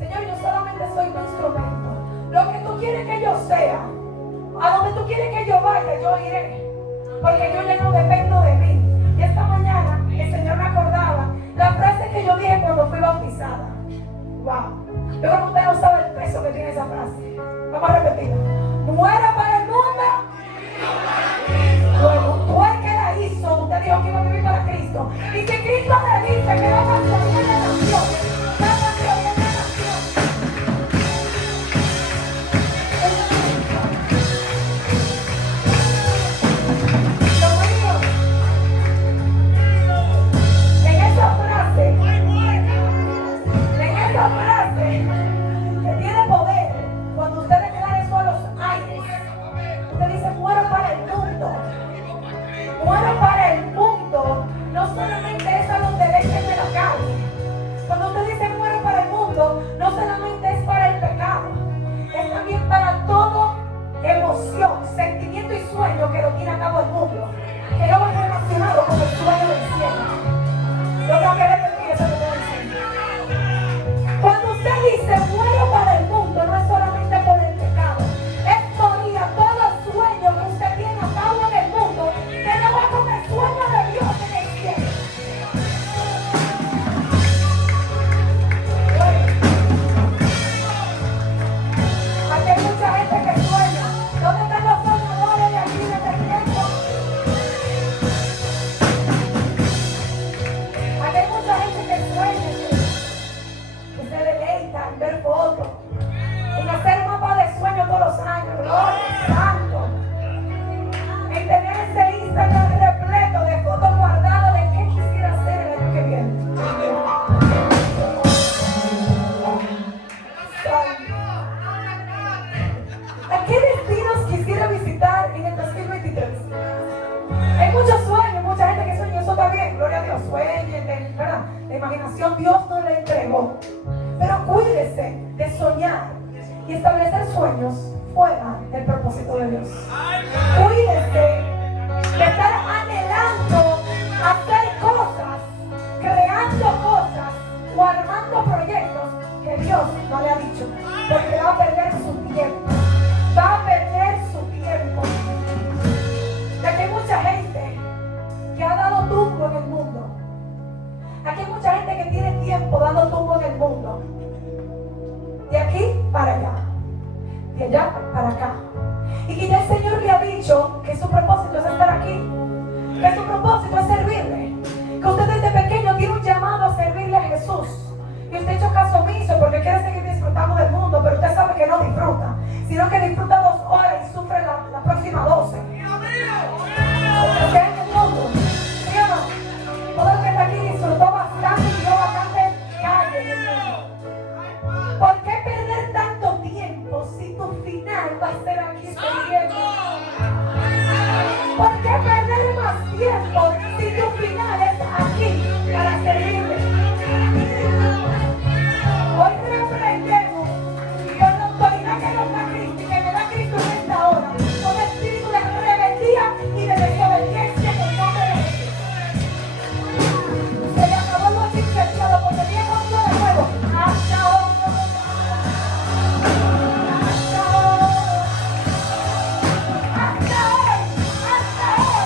Señor, yo solamente soy tu instrumento. Lo que tú quieres que yo sea, a donde tú quieres que yo vaya, yo iré. Porque yo ya no dependo de mí. Y esta mañana el Señor me acordaba la frase que yo dije cuando fui bautizada. Wow. Yo creo que usted no sabe el peso que tiene esa frase. Vamos a repetirla. Muera dice que la paz proviene de naciones. La paz proviene de naciones. Dios mío, en esa frase que tiene poder, cuando usted declara eso a los aires, usted dice: muero para el mundo. Muero para el mundo. No solamente es a los deleites de la carne. Cuando usted dice muero para el mundo, no solamente es para el pecado, es también para toda emoción, sentimiento y sueño que lo tiene a cabo el mundo, que no va relacionado con el sueño del cielo. Yo creo que repetir eso que estoy diciendo. Cuando usted dice muero para el mundo, no es solamente por el pecado, es morir a todo sueño que usted tiene a cabo en el mundo, que no va con el sueño de Dios en el cielo. Aquí hay mucha gente que sueña. ¿Dónde están los soñadores de aquí de este tiempo? Aquí hay mucha gente que sueña, que se deleita en ver fotos, en hacer mapa de sueño todos los años. Gloria santo. En tener ese Instagram repleto de fotos guardadas de qué quisiera hacer el año que viene. ¿A qué destinos quisiera visitar en el 2023? Hay muchos sueños, mucha gente que sueña, eso está bien, gloria a Dios, sueñen, ¿verdad? La imaginación Dios no le entregó. Pero cuídese de soñar y establecer sueños fuera del propósito de Dios. Cuídese de estar anhelando hacer cosas, creando cosas o armando proyectos que Dios no le ha dicho, porque va a perder su tiempo. Va a perder su tiempo. Ya que hay mucha gente que ha dado tumbo en el mundo. Aquí hay mucha gente que tiene tiempo dando tumbo en el mundo. De aquí para allá. De allá para acá. Y que ya el Señor le ha dicho que su propósito es estar aquí. Que su propósito es servirle. Que usted desde pequeño tiene un llamado a servirle a Jesús. Y usted ha hecho caso omiso porque quiere seguir disfrutando del mundo, pero usted sabe que no disfruta, sino que disfruta 2 horas y sufre la próxima 12. Porque es el mundo, ¿sí o no? Todo el que está aquí disfrutó bastante y dio bastante calle en el mundo. ¿Por qué perder tanto tiempo si tu final va a ser aquí sirviendo? ¿Por qué perder más tiempo si tu final es aquí para servirle? Hoy reprendemos con la autoridad que nos da Cristo y que me da Cristo en esta hora, con espíritu de rebeldía y de desobediencia en el nombre de Jesús. Se le acabó lo incendiado porque viene otro de nuevo. Hasta hoy. Hasta hoy. Hasta hoy.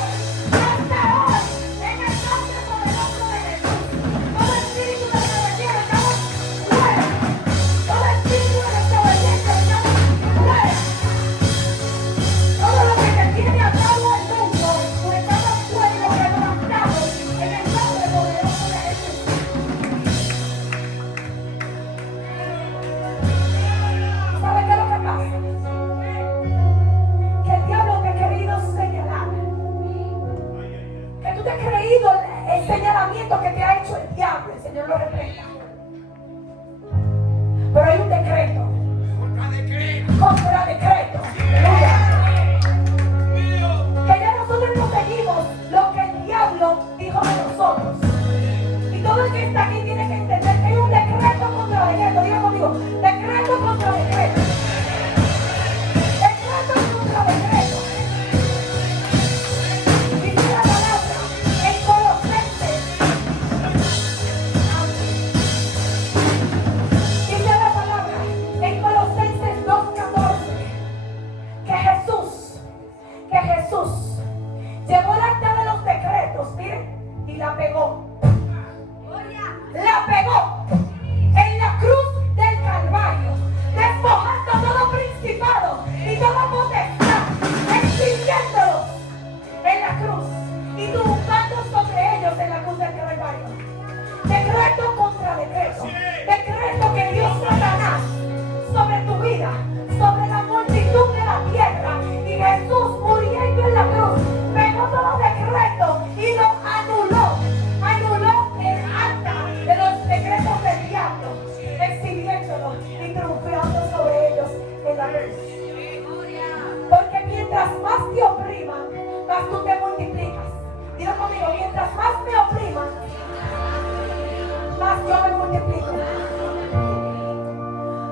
multiplico.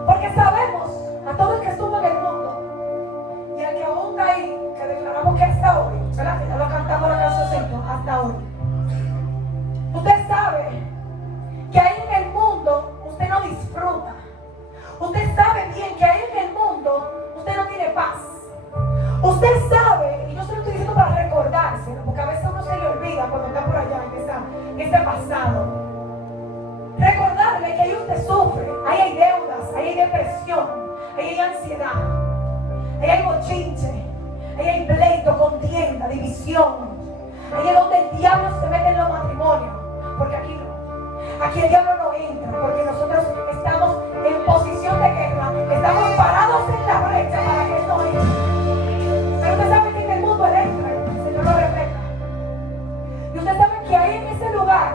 Porque sabemos a todo el que estuvo en el mundo y al que aún está ahí, que declaramos que hasta hoy, ¿verdad? Que ya lo cantamos la canción hasta hoy. Usted sabe que ahí en el mundo usted no disfruta. Usted sabe bien que ahí en el mundo usted no tiene paz. Usted sabe, y yo se lo estoy diciendo para recordárselo, porque a veces uno se le olvida cuando está por allá en ese pasado. Recordarle que ahí usted sufre, ahí hay deudas, ahí hay depresión, ahí hay ansiedad, ahí hay bochinche, ahí hay pleito, contienda, división. Ahí es donde el diablo se mete en los matrimonios, porque aquí no. Aquí el diablo no entra, porque nosotros estamos en posición de guerra, estamos parados en la brecha para que él no entre. Pero usted sabe que en el mundo él entra, el Señor lo respeta. Y usted sabe que ahí en ese lugar,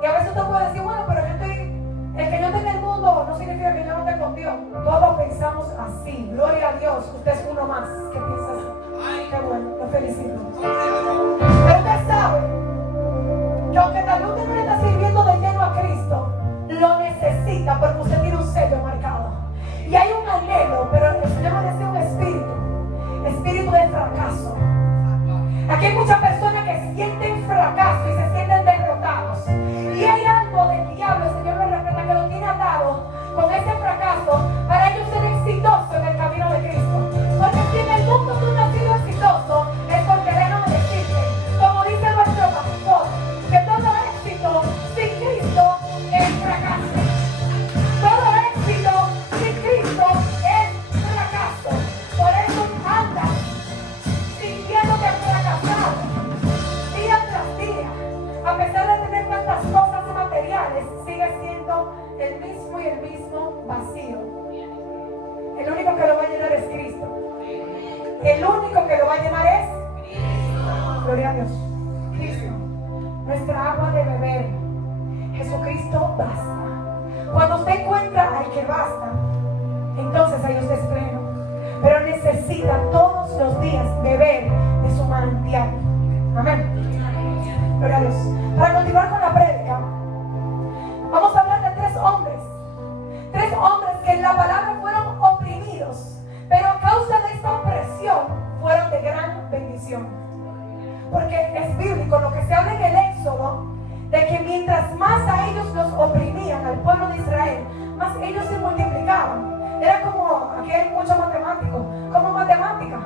y a veces usted puede decir, bueno, pero el que yo esté en el mundo no significa que yo no esté con Dios. Todos pensamos así, gloria a Dios, usted es uno más que piensa así. Ay, qué bueno, lo felicito. Pero usted sabe que aunque tal vez usted no le está sirviendo de lleno a Cristo, lo necesita porque usted tiene un sello marcado. Y hay un anhelo, pero el Señor me decía un espíritu de fracaso. Aquí hay muchas personas que sienten fracaso y se sienten derrotados. Y hay algo del diablo, el Señor me respeta, que lo tiene atado con ese fracaso para ellos ser exitosos en el camino de Cristo. Porque si en el mundo tú no has sido exitoso, es porque déjame decirte, como dice nuestro pastor, que todo éxito sin Cristo es fracaso. Todo éxito sin Cristo es fracaso. Por eso anda sintiéndote fracasado día tras día. A pesar de tener tantas cosas materiales, sigue siendo el mismo vacío. El único que lo va a llenar es Cristo. El único que lo va a llenar es Cristo. Gloria a Dios. Cristo. Nuestra agua de beber. Jesucristo basta. Cuando usted encuentra al que basta, entonces ahí usted es pleno. Pero necesita todos los días beber de su manantial. Amén. Gloria a Dios. Para continuar con la prédica, vamos a hablar de tres hombres que en la palabra fueron oprimidos, pero a causa de esta opresión fueron de gran bendición. Porque es bíblico lo que se habla en el Éxodo, de que mientras más a ellos los oprimían, al pueblo de Israel, más ellos se multiplicaban. Era como, aquí hay muchos matemáticos, como matemática.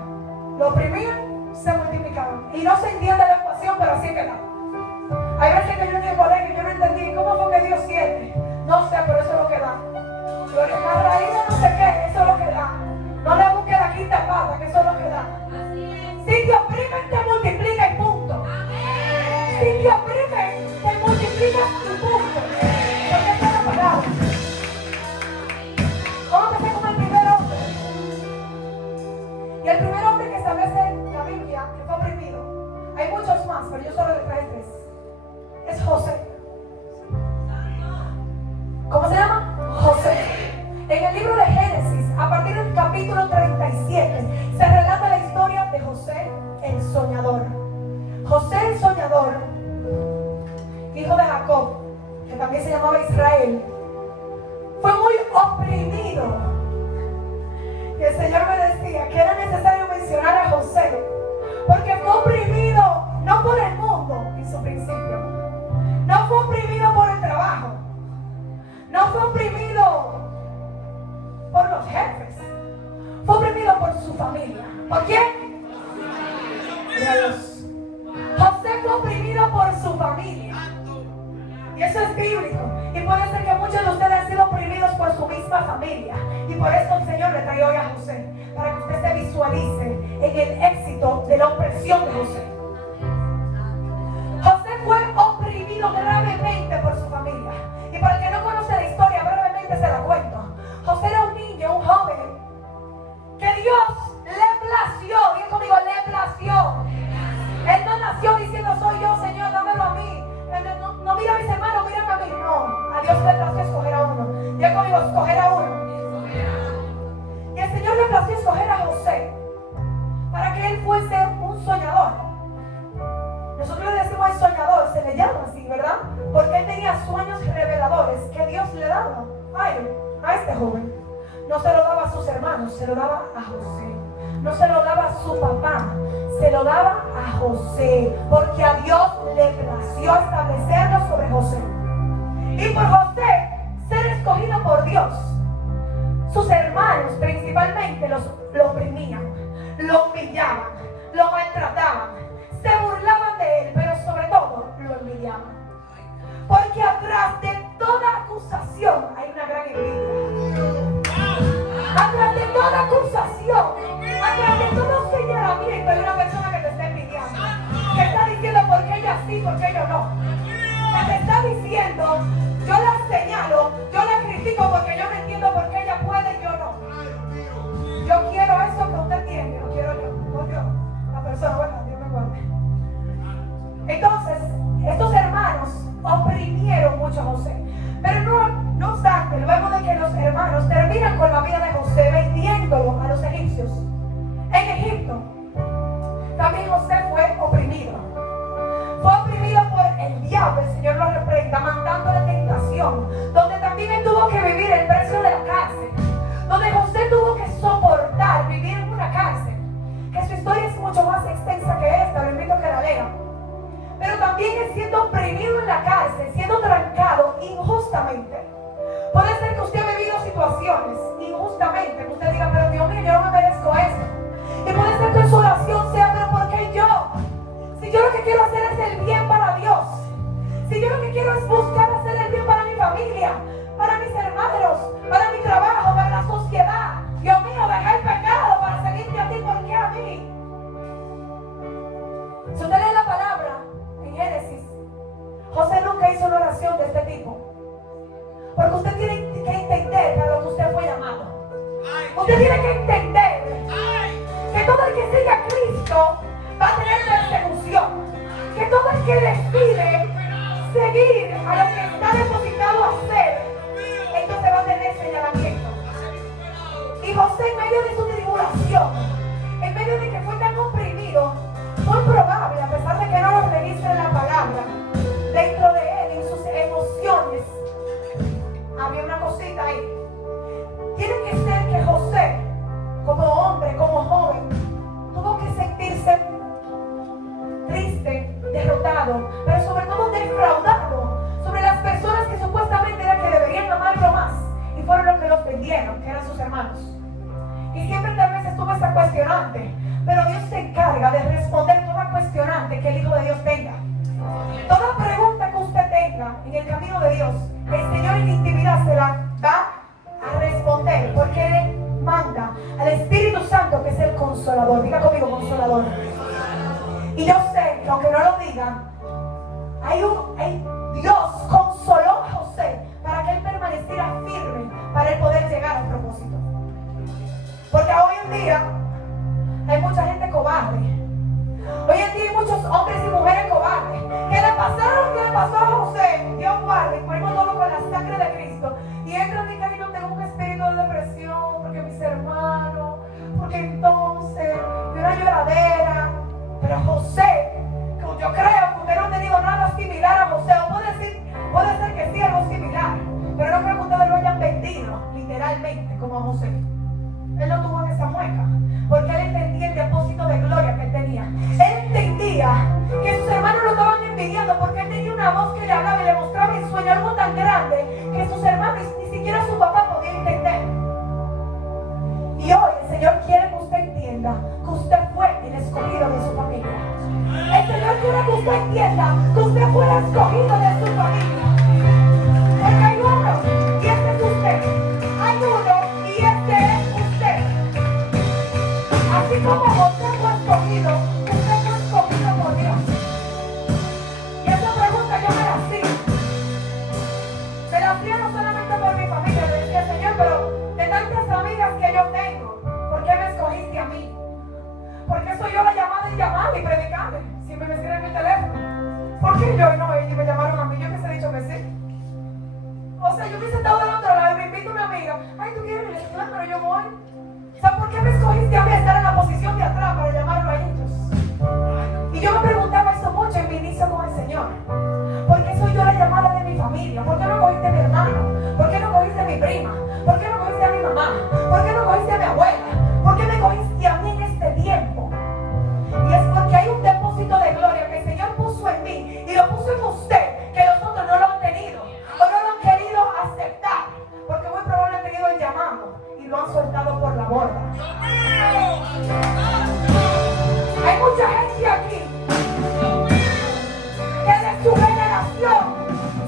Lo oprimían, se multiplicaban. Y no se entiende la ecuación, pero así queda. Hay veces que yo en el colegio yo no entendí cómo fue que Dios 7. No sé, pero eso es lo que da. La raíz de no sé qué, eso es lo que da. No le busque la quinta pata, que eso es lo que da. Si te oprimen, te multiplica y punto. Si te oprimen, te multiplica y punto. Porque esa es la palabra. Vamos a empezar con el primer hombre. Y el primer hombre que establece la Biblia, que fue oprimido. Hay muchos más, pero yo solo le traje tres. Es José. ¿Cómo se llama? José. En el libro de Génesis, a partir del capítulo 37, se relata la historia de José el soñador. José el soñador, hijo de Jacob, que también se llamaba Israel, fue muy oprimido. Y el Señor me decía que era necesario mencionar a José, porque fue oprimido no por el mundo en su principio, no fue oprimido por el trabajo, no fue oprimido por los jefes, fue oprimido por su familia. ¿Por quién? Dios. José fue oprimido por su familia. Y eso es bíblico. Y puede ser que muchos de ustedes han sido oprimidos por su misma familia. Y por eso el Señor le trae hoy a José, para que usted se visualice en el éxito de la opresión de José. José fue oprimido gravemente por su familia. Y para el que no conoce la historia, brevemente se la cuento. José era un niño, un joven, que Dios le plació. Diga conmigo, le plació. Él no nació diciendo, soy yo, Señor, dámelo a mí. No mira a mis hermanos, mírame a mí. No, a Dios le plació escoger a uno. Diga conmigo, escoger a uno. Y el Señor le plació escoger a José para que él fuese un soñador. daba a este joven. No se lo daba a sus hermanos, se lo daba a José. No se lo daba a su papá, se lo daba a José, porque a Dios le plació establecerlo sobre José. Y por José ser escogido por Dios, sus hermanos principalmente lo oprimían, lo humillaban, lo maltrataban, se burlaban de él, pero sobre todo lo envidiaban. Porque atrás de toda acusación hay una gran envidia. Atrás de toda acusación, atrás de todo señalamiento hay una persona que te está envidiando, que está diciendo por qué ella sí, por qué yo no, que te está diciendo yo la señalo, yo la critico porque yo no entiendo por qué ella puede y yo no. Yo quiero eso que usted tiene, lo quiero yo, no yo, la persona, bueno, Dios me guarde. Entonces, estos hermanos oprimieron mucho a José, pero no obstante, luego de que los hermanos terminan con la vida de José vendiéndolo a los egipcios en Egipto, también José fue oprimido. Fue oprimido por el diablo, el Señor lo reprenda, mandándole tentación, donde también él tuvo que vivir el precio de la cárcel, donde José tuvo que soportar vivir en una cárcel, que su historia es mucho más extensa que esta, lo invito a que la lean. Pero también es siendo oprimido en la cárcel, siendo trancado injustamente. Puede ser que usted ha vivido situaciones injustamente, que usted diga, pero Dios mío, yo no me merezco esto. Y puede ser que su oración sea, pero ¿por qué yo? Si yo lo que quiero hacer es el bien para Dios, si yo lo que quiero es buscar hacer el bien para mi familia, para mis hermanos, para mi trabajo, para la sociedad. Dios mío, deja el pecado para seguirte a ti, ¿por qué a mí? Si usted lee la palabra en Génesis, José nunca hizo una oración de este tipo. Porque usted tiene que entender para lo que usted fue llamado. Usted tiene que entender que todo el que siga a Cristo va a tener persecución. Que todo el que decide seguir a lo que está depositado a hacer, entonces va a tener señalamiento. Y José, en medio de su tribulación, en medio de que fue tan oprimido, muy probable, a pesar de que no lo registre en la palabra, dentro de él, en sus emociones, había una cosita ahí. Tiene que ser que José, como hombre, como joven, tuvo que sentirse triste, derrotado, pero sobre todo defraudado sobre las personas que supuestamente eran que deberían amarlo más, y fueron los que los vendieron, que eran sus hermanos. Y siempre tal vez estuvo esta cuestionante, pero Dios se encarga de responder toda cuestionante que el Hijo de Dios tenga. Toda pregunta que usted tenga en el camino de Dios, el Señor en intimidad se la va a responder, porque Él manda al Espíritu Santo, que es el Consolador. Diga conmigo, Consolador. Y yo sé que aunque no lo digan, Dios consoló a José para que él permaneciera firme, para él poder llegar al propósito. Porque hoy en día hay mucha gente cobarde. Hoy en día hay muchos hombres y mujeres cobardes que le pasaron lo que le pasó a José. Dios guarde, cuelgo todo con la sangre de Cristo. Y entran y que yo tengo un espíritu de depresión, porque mis hermanos, porque entonces, y una lloradera. Pero José, yo creo que usted no ha tenido nada similar a José, o puede ser que sí, algo similar, pero no creo que ustedes lo hayan vendido literalmente como a José. Él no tuvo esa mueca, porque él entendía el depósito de gloria que él tenía. Él entendía que sus hermanos lo estaban envidiando, porque él tenía una voz que le hablaba y le mostraba en sueño algo tan grande que sus hermanos, ni siquiera su papá podía entender. Y hoy el Señor quiere que usted entienda que usted fue el escogido de su familia. El Señor quiere que usted entienda que usted fue el escogido de su familia. Porque hay uno y este es usted. Hay uno y este es usted. Así como José fue escogido, usted fue escogido por Dios. Y esa pregunta yo me la hacía. Me la hacía no solamente por mi familia, le decía, Señor, pero de tantas amigas que yo tengo, ¿por qué me escogiste a mí? ¿Por qué soy yo la llamada y llamarme y predicarme? Siempre me escriben en mi teléfono. ¿Por qué yo y no ellos me llamaron a mí? Yo hubiese dicho que sí. O sea, yo hubiese estado del otro lado y me invito a una amiga. Ay, ¿tú quieres ir? No, pero yo voy. ¿Sabes por qué me escogiste a mí estar en la posición de atrás para llamarlo a ellos? Y yo me preguntaba eso mucho en mi inicio con el Señor. ¿Por qué soy yo la llamada de mi familia? ¿Por qué no cogiste a mi hermano? ¿Por qué no mucha gente aquí que de su generación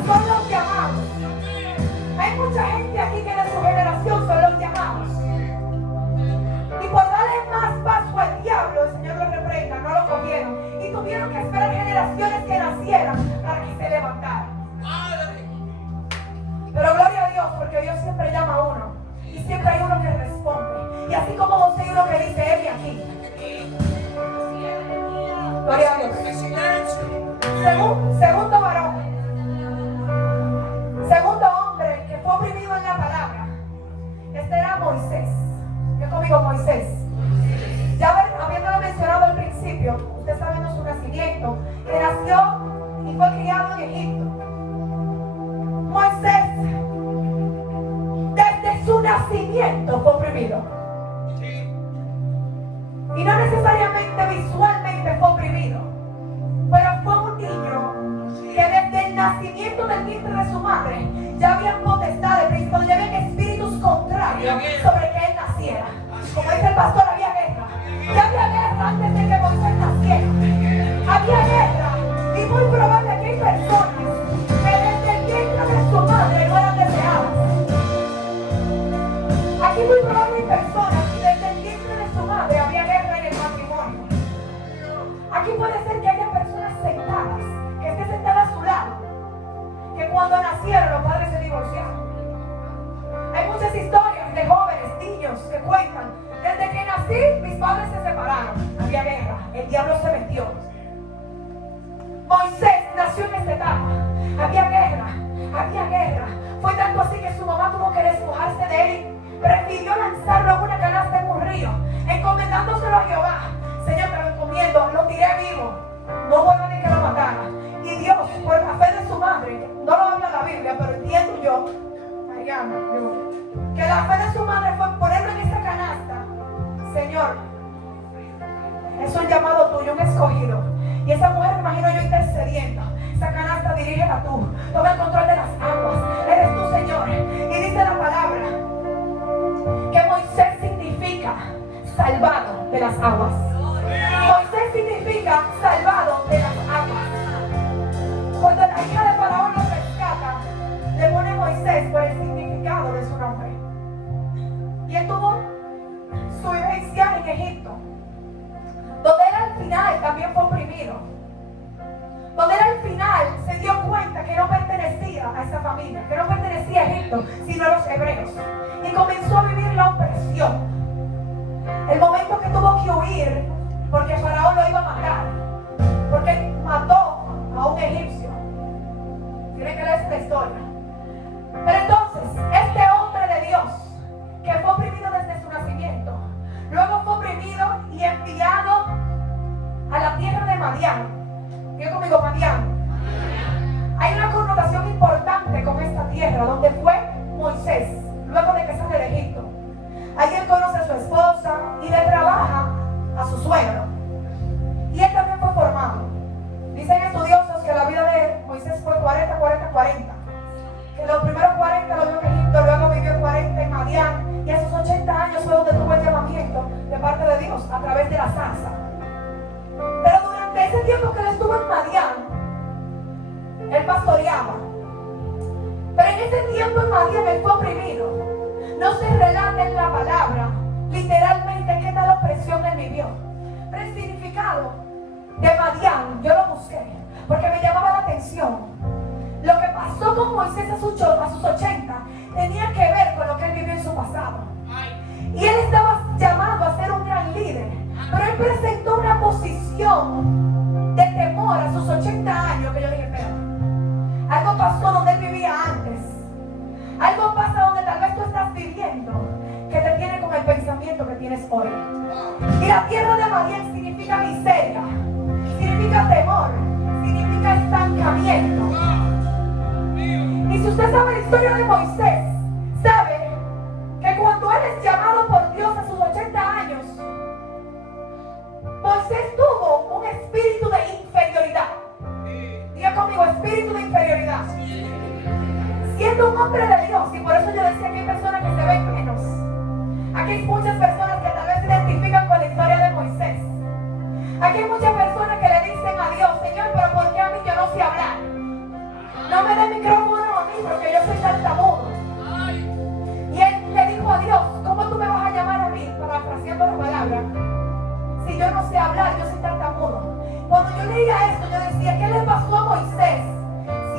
son los llamados. Hay mucha gente aquí que de su generación son los llamados. Y por darle más paso al diablo, el Señor lo reprenda, no lo cogieron. Y tuvieron que esperar generaciones que nacieran para que se levantaran. Pero gloria a Dios, porque Dios siempre llama a uno. Y siempre hay uno que responde. Y así como José hay uno que dice, heme aquí. Gloria a Dios. Segundo varón. Segundo hombre que fue oprimido en la palabra. Este era Moisés. ¿Qué conmigo Moisés? Ya habiéndolo mencionado al principio, usted está viendo su nacimiento, que nació y fue criado en Egipto. Moisés, desde su nacimiento fue oprimido. Y no necesariamente visualmente fue oprimido, pero fue un niño que desde el nacimiento del vientre de su madre ya habían potestades, ya habían espíritus contrarios sobre que él naciera. Como dice el pastor, había guerra. Ya había guerra antes de que Moisés naciera. Había guerra. Y muy probable que hay personas que desde el vientre de su madre no eran deseadas. Aquí muy probable hay personas que desde el vientre de su madre había guerra en el matrimonio. Aquí puede ser que haya personas sentadas, que esté sentada a su lado, que cuando nacieron los padres se divorciaron. Hay muchas historias de jóvenes, niños que cuentan, desde que nací mis padres se separaron, había guerra, el diablo se metió. Moisés nació en esta etapa, había guerra, fue tanto así que su mamá tuvo que despojarse de él y prefirió lanzarlo en una canasta en un río, encomendándoselo a Jehová. Señor, te lo encomiendo, lo tiré vivo, no vuelva ni que lo matara. Y Dios, por la fe de su madre, no lo habla la Biblia, pero entiendo yo, que la fe de su madre fue ponerlo en esa canasta. Señor, es un llamado tuyo, un escogido. Y esa mujer, me imagino yo intercediendo. Esa canasta dirígela tú, toma el control de las aguas, eres tú, Señor. Y dice la palabra que Moisés significa salvado de las aguas. Moisés significa salvado de las aguas. Cuando la hija de Faraón lo rescata, le pone Moisés por el significado de su nombre. Y él tuvo su vivencia en Egipto, donde él al final también fue oprimido, donde él al final se dio cuenta que no pertenecía a esa familia, que no pertenecía a Egipto, sino a los hebreos, y comenzó a vivir la opresión. El momento que tuvo que huir porque Faraón lo iba a matar, porque mató a un egipcio. Tienen que leer esta historia. Pero entonces, este hombre de Dios, que fue oprimido desde su nacimiento, luego fue oprimido y enviado a la tierra de Madián. Diga conmigo, Madián. Hay una connotación importante con esta tierra, donde fue Moisés, luego de que sale de Egipto. Allí él conoce a su esposa y le trabaja a su suegro. Y él también fue formado. Dicen estudiosos que la vida de Moisés fue 40. Que los primeros 40 lo vivió en Egipto, luego vivió 40 en Madián. Y a esos 80 años fue donde tuvo el llamamiento de parte de Dios a través de la zarza. Pero durante ese tiempo que él estuvo en Madián, él pastoreaba. Pero en ese tiempo en Madián él fue oprimido. No se relata en la palabra literalmente qué tal opresión él vivió. Pero el significado de Madián yo lo busqué porque me llamaba la atención. Lo que pasó con Moisés a sus 80 tenía que ver con lo que él vivió en su pasado. Y él estaba llamado a ser un gran líder, pero él presentó una posición de temor a sus 80 años que yo dije, espérate, algo pasó donde él vivía antes. Algo pasa donde tal vez tú estás viviendo que te tiene con el pensamiento que tienes hoy. Y la tierra de Madián significa miseria, significa temor, significa estancamiento. Y si usted sabe la historia de Moisés, sabe que cuando él es llamado por Dios a sus 80 años, Moisés tuvo un espíritu de inferioridad. Diga conmigo, espíritu de inferioridad. Siendo un hombre de Dios, y por eso yo decía que hay personas que se ven menos. Aquí hay muchas personas que tal vez se identifican con la historia de Moisés. Aquí hay muchas no sé hablar, yo soy tartamudo. Cuando yo leía esto, yo decía, ¿qué le pasó a Moisés?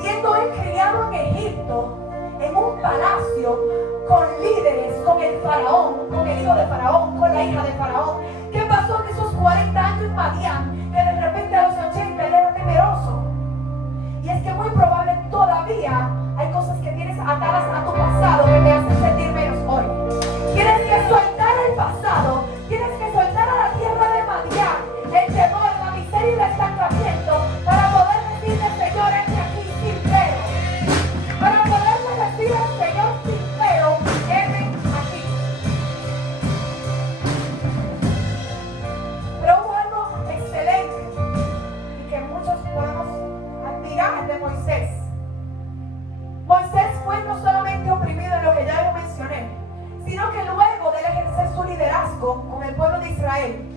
Siendo él criado en Egipto, en un palacio, con líderes, con el faraón, con el hijo de faraón, con la hija de faraón. ¿Qué pasó en esos 40 años en Madián? Que de repente a los 80 él era temeroso. Y es que muy probable todavía hay cosas que tienes atadas a tu pasado que te hacen sentir menos hoy. Tienes que soltar el pasado, tienes que soltar a la tierra de Madián, el temor, la miseria y el estancamiento para poder decirle, Señor, heme aquí sin pero. Para poderle decir al Señor sin pero, heme aquí. Pero hubo algo excelente y que muchos podemos admirar de Moisés. Moisés fue no solamente oprimido en lo que ya yo mencioné, sino que luego de él ejercer su liderazgo con el pueblo de Israel,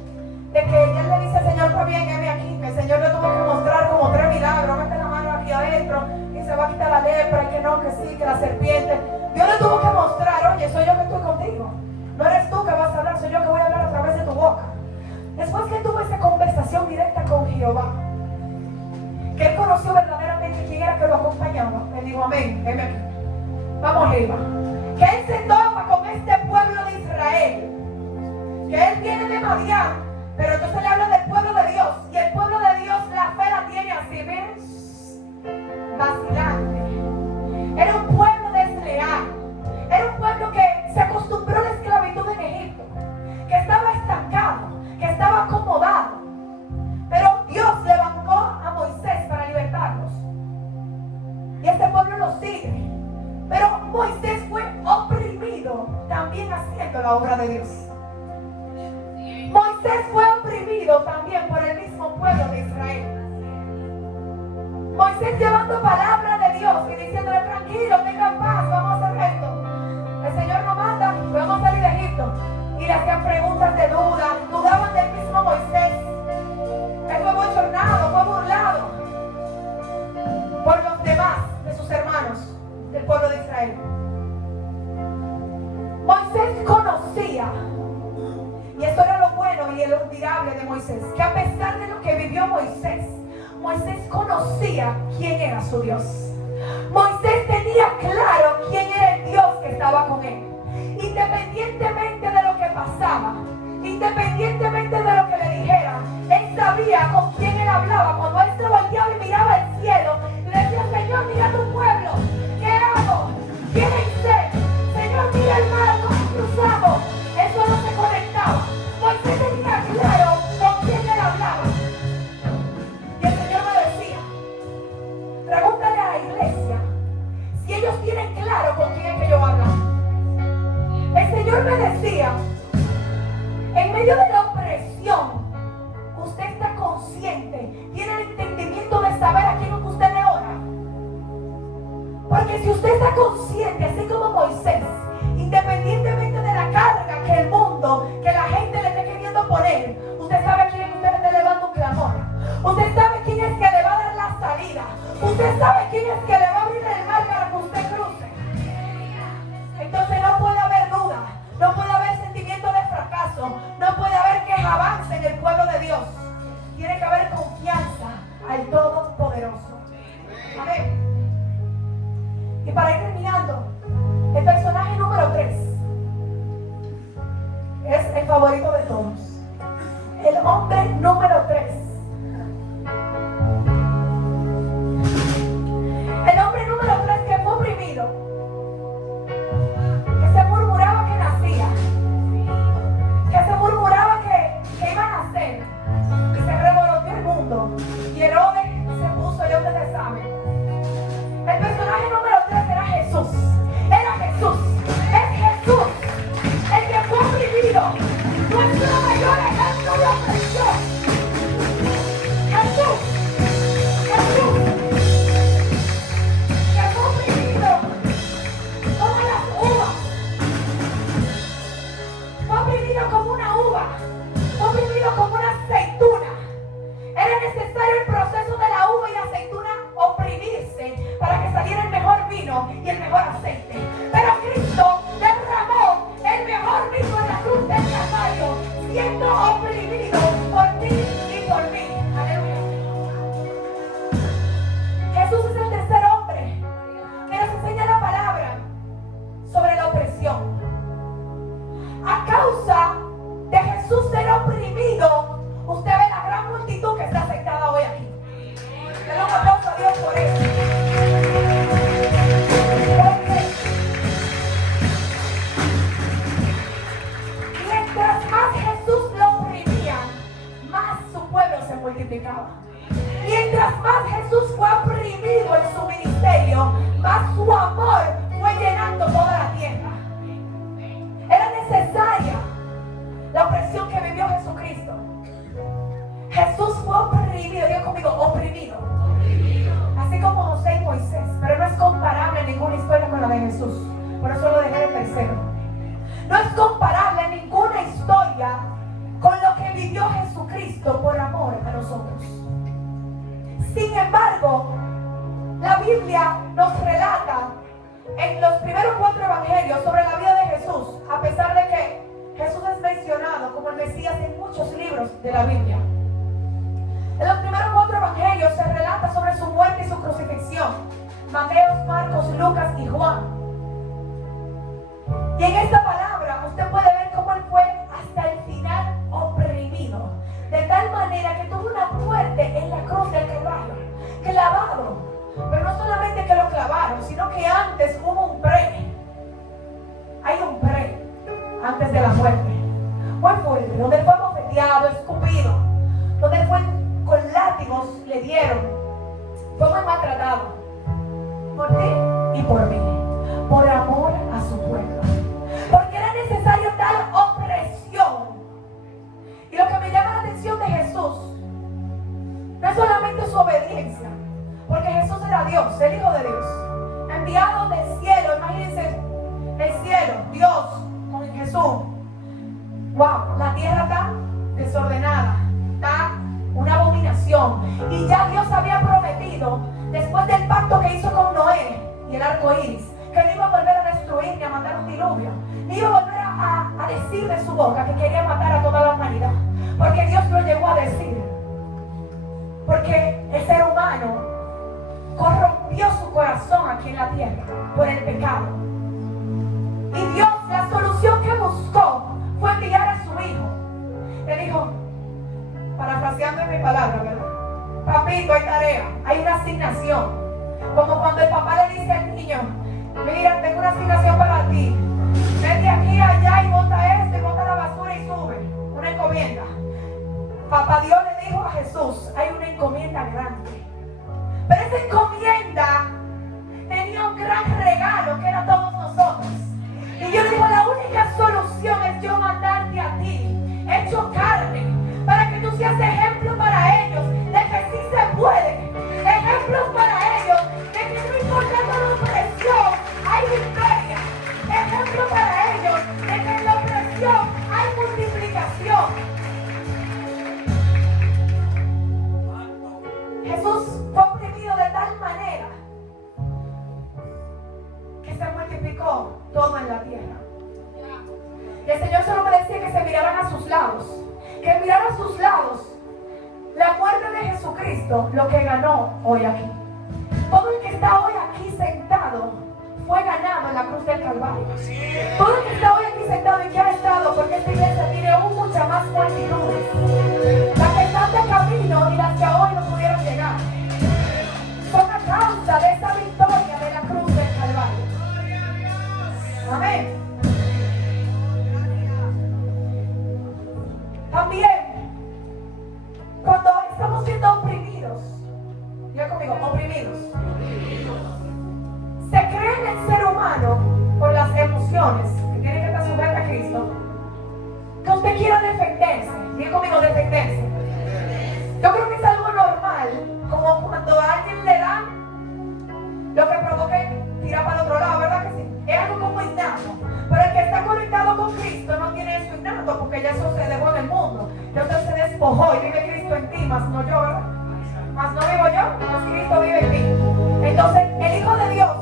de que él le dice al Señor, pues bien, heme aquí, que el Señor le tuvo que mostrar como 3 milagros, mete la mano aquí adentro y se va a quitar la lepra, y que no, que sí, que la serpiente. Dios le tuvo que mostrar, oye, soy yo que estoy contigo, no eres tú que vas a hablar, soy yo que voy a hablar a través de tu boca. Después que él tuvo esa conversación directa con Jehová, que él conoció verdaderamente quién era que lo acompañaba, él dijo, amén, heme aquí, vamos arriba. Que él se topa con este pueblo de Israel, que él viene de Madián, pero entonces le habla del pueblo de Dios, y el pueblo de Dios la fe la tiene así, miren, vacilante. Era un pueblo desleal, era un pueblo que se acostumbró a la esclavitud en Egipto, que estaba estancado, que estaba acomodado, pero Dios levantó a Moisés para libertarlos, y este pueblo lo sigue. Pero Moisés fue oprimido también haciendo la obra de Dios. Moisés fue oprimido también por el mismo pueblo de Israel. Moisés llevando palabra de Dios y diciéndole, tranquilo, tengan paz, vamos a hacer esto. El Señor nos manda, vamos a salir de Egipto. Y le hacían preguntas de duda, dudaban del mismo Moisés. Él fue bochornado, fue burlado por los demás de sus hermanos del pueblo de Israel. Moisés conocía, y esto era lo bueno y el admirable de Moisés, que a pesar de lo que vivió Moisés, Moisés conocía quién era su Dios. Moisés tenía claro quién era el Dios que estaba con él. Independientemente de lo que pasaba, independientemente de lo que le dijera, él sabía con quién él hablaba. Cuando él se volteaba y miraba al cielo, le decía, Señor, mira tu pueblo, ¿qué hago? ¿Tienen sed? Señor, mira el mar, nos cruzamos. Eso no se conectaba. Moisés tenía claro con quién él hablaba. Y el Señor me decía, pregúntale a la iglesia si ellos tienen claro con quién es que yo hablo. El Señor me decía, en medio de la opresión, usted está consciente, tiene el entendimiento de saber a quién usted le ora. Porque si usted está consciente, así como Moisés, independientemente de la carga que el mundo, que la gente le esté queriendo poner, usted sabe a quién usted le está elevando un clamor. Usted sabe quién es que le va a dar la salida. Usted sabe quién es que le va a abrir el mar para que usted cruce. Entonces no puede haber duda, no puede haber sentimiento de fracaso, no puede haber que avance en el pueblo de Dios. Tiene que haber confianza al Todopoderoso. Amén. Y para ir terminando, el personaje número 3 es el favorito de todos. El hombre número 3. El hombre número 3 que fue oprimido, que se murmuraba que nacía, que se murmuraba que iba a nacer, y se revoloteó el mundo. Y Herodes se puso, ya ustedes saben. El personaje número 3 era Jesús. Era Jesús. Es Jesús el que fue oprimido. Nuestro mayor ejemplo de opresión. Jesús. Jesús. Que fue oprimido como las uvas. Fue oprimido como una uva. Fue oprimido como una aceituna. Era necesario el proceso de la uva y la aceituna oprimirse para que saliera el mejor vino y el mejor aceite. Pero Cristo derramó el mejor vino en la cruz del Calvario, siendo oprimido por multiplicaba. Mientras más Jesús fue oprimido en su ministerio, más su amor fue llenando toda la tierra. Era necesaria la opresión que vivió Jesucristo. Jesús fue oprimido, diga conmigo, oprimido. Así como José y Moisés, pero no es comparable ninguna historia con la de Jesús. Por eso lo dejé de tercero. No es comparable ninguna historia con lo que vivió Jesucristo por amor a nosotros. Sin embargo, la Biblia nos relata en los primeros 4 evangelios sobre la vida de Jesús, a pesar de que Jesús es mencionado como el Mesías en muchos libros de la Biblia. En los primeros 4 evangelios se relata sobre su muerte y su crucifixión. Mateo, Marcos, Lucas y Juan. Y en esta palabra usted puede ver cómo él fue hasta el final oprimido. De tal manera que tuvo una muerte en la cruz del Calvario. Clavado. Pero no solamente que lo clavaron, sino que antes hubo un pre. Hay un pre antes de la muerte. Muy fuerte. Donde él fue bofeteado, escupido. Donde él fue con látigos le dieron. Fue muy maltratado. Por ti y por mí. Por amor a su pueblo. Porque era necesario tal opresión. Y lo que me llama la atención de Jesús no es solamente su obediencia. Porque Jesús era Dios, el Hijo de Dios. Enviado del cielo. Imagínense el cielo, Dios con Jesús. Wow, la tierra está desordenada. Está una abominación. Y ya Dios había prometido, después del pacto que hizo con Noé y el arco iris, que no iba a volver a destruir ni a mandar un diluvio, ni iba a volver a decir de su boca que quería matar a toda la humanidad, porque Dios lo llegó a decir. Porque el ser humano corrompió su corazón aquí en la tierra por el pecado. Y Dios, la solución que buscó fue enviar a su hijo. Le dijo, parafraseando en mi palabra, ¿verdad? Papito, hay tarea, hay una asignación. Como cuando el papá le dice al niño, mira, tengo una asignación para ti. Vete aquí, allá y bota esto y bota la basura y sube. Una encomienda. Papá Dios le dijo a Jesús, hay una encomienda grande. Pero esa encomienda tenía un gran regalo que era todos nosotros. Y yo le digo, la única solución es yo mandarte a ti, hecho carne, para que tú seas ejemplo para ellos de que sí se puede. Ejemplos para ellos de que no importando la opresión, hay victoria. Ejemplos para ellos de que en la opresión hay multiplicación. Jesús fue oprimido de tal manera que se multiplicó todo en la tierra. Y el Señor solo me decía que se miraran a sus lados. Que miraran a sus lados la muerte de Jesucristo, lo que ganó hoy aquí. Todo el que está hoy aquí sentado fue ganado en la cruz del Calvario. Todo el que está hoy aquí sentado y que ha estado, porque esta iglesia tiene aún muchas más multitudes. Las que están de camino y las que hoy no pudieron llegar. Son a causa de esa victoria de la cruz del Calvario. Amén. También, cuando estamos siendo oprimidos, diga conmigo, oprimidos, se cree en el ser humano por las emociones que tiene que estar sujeta a Cristo, que usted quiera defenderse. Diga conmigo, defenderse. Yo creo que es algo normal, como cuando a alguien le da lo que provoque tirar para el otro lado, ¿verdad que sí? Es algo como innato. Pero el que está conectado con Cristo no tiene eso innato, porque ya eso se dejó en el mundo. Ya usted se despojó y vive Cristo en ti, más no yo, ¿verdad? Más no vivo yo, más Cristo vive en mí. Entonces, el Hijo de Dios,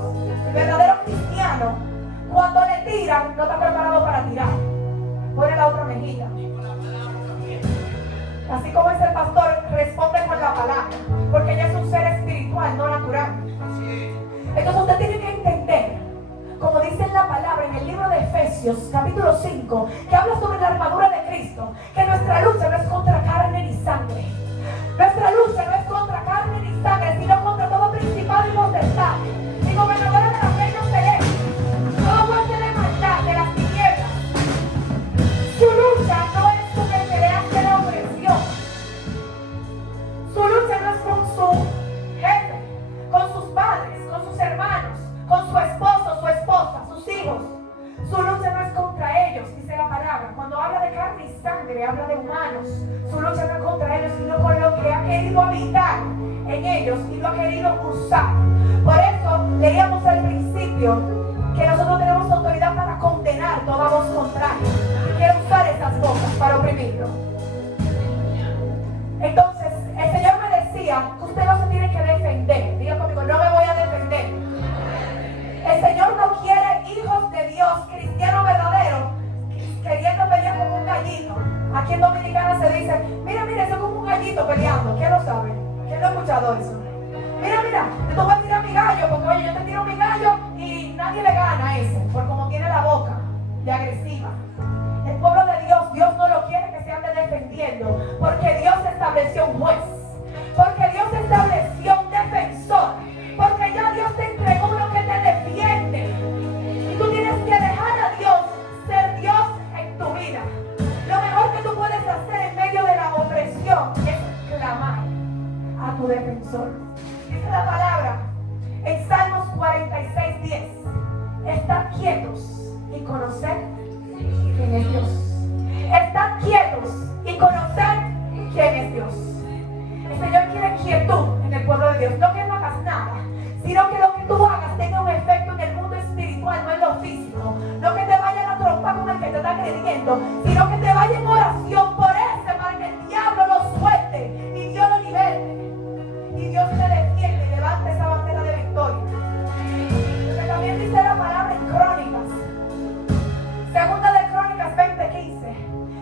el verdadero cristiano, cuando le tiran, no está preparado para tirar. Pone la otra mejilla. Así como es el pastor, responde con la palabra, porque ella es un ser espiritual, no natural. Entonces usted tiene que entender, como dice en la palabra en el libro de Efesios, capítulo 5, que habla sobre la armadura de Cristo, que nuestra lucha no es contra carne ni sangre. Nuestra lucha no es contra carne ni sangre, sino contra todo principado y potestad, y gobernadores de las reinos celestes, todo fuerte de maldad, de las tinieblas. Su lucha no es con el que le hace la opresión. querido habitar en ellos y lo ha querido usar. Por eso leíamos al principio que nosotros tenemos autoridad para condenar toda voz contraria que quiere usar estas cosas para oprimirlo. Entonces, el Señor me decía que usted no se tiene que defender. Diga conmigo, no me voy a defender. El Señor no quiere hijos de Dios, cristianos verdaderos, queriendo pelear como un gallito. Aquí en Dominicana se dice, mira, eso es como un gallito peleando. ¿Quién lo sabe? ¿Quién lo ha escuchado eso? Mira, yo te voy a tirar mi gallo, porque oye, yo te tiro mi gallo y nadie le gana a ese, por como tiene la boca de agresiva. El pueblo de Dios no lo quiere que se ande defendiendo, porque Dios estableció un juez, porque Dios estableció un defensor, porque ya Dios te entregó uno que te defiende. Y tú tienes que dejar a Dios ser Dios en tu vida. Lo mejor que tú puedes hacer en medio de la opresión es clamar a tu defensor. Dice la palabra en Salmos 46:10: estad quietos y conoced quién es Dios. Estad quietos y conoced quién es Dios. El Señor quiere quietud en el pueblo de Dios. No que no hagas nada, sino que lo que tú hagas tenga un efecto en el mundo espiritual, no en lo físico. No que te vayan a trompar con el que te está agrediendo, sino que te vaya en oración por ese, para que el diablo lo suelte y Dios lo liberte. Y Dios te defiende y levante esa bandera de victoria. Porque también dice la palabra en Crónicas, segunda de Crónicas 20:15,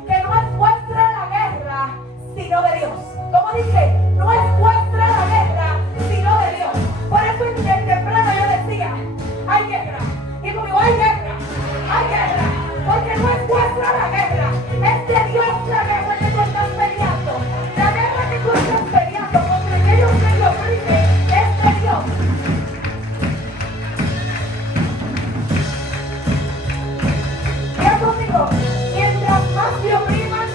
que no es vuestra la guerra, sino de Dios. ¿Cómo dice? No es vuestra la guerra, sino de Dios. Por eso en temprano yo decía, hay guerra. Y conmigo, hay guerra, porque no es vuestra la guerra, es de Dios la guerra que tú estás peleando. La guerra que tú estás peleando contra aquellos que lo oprimen es de Dios. Mira conmigo, mientras más me opriman,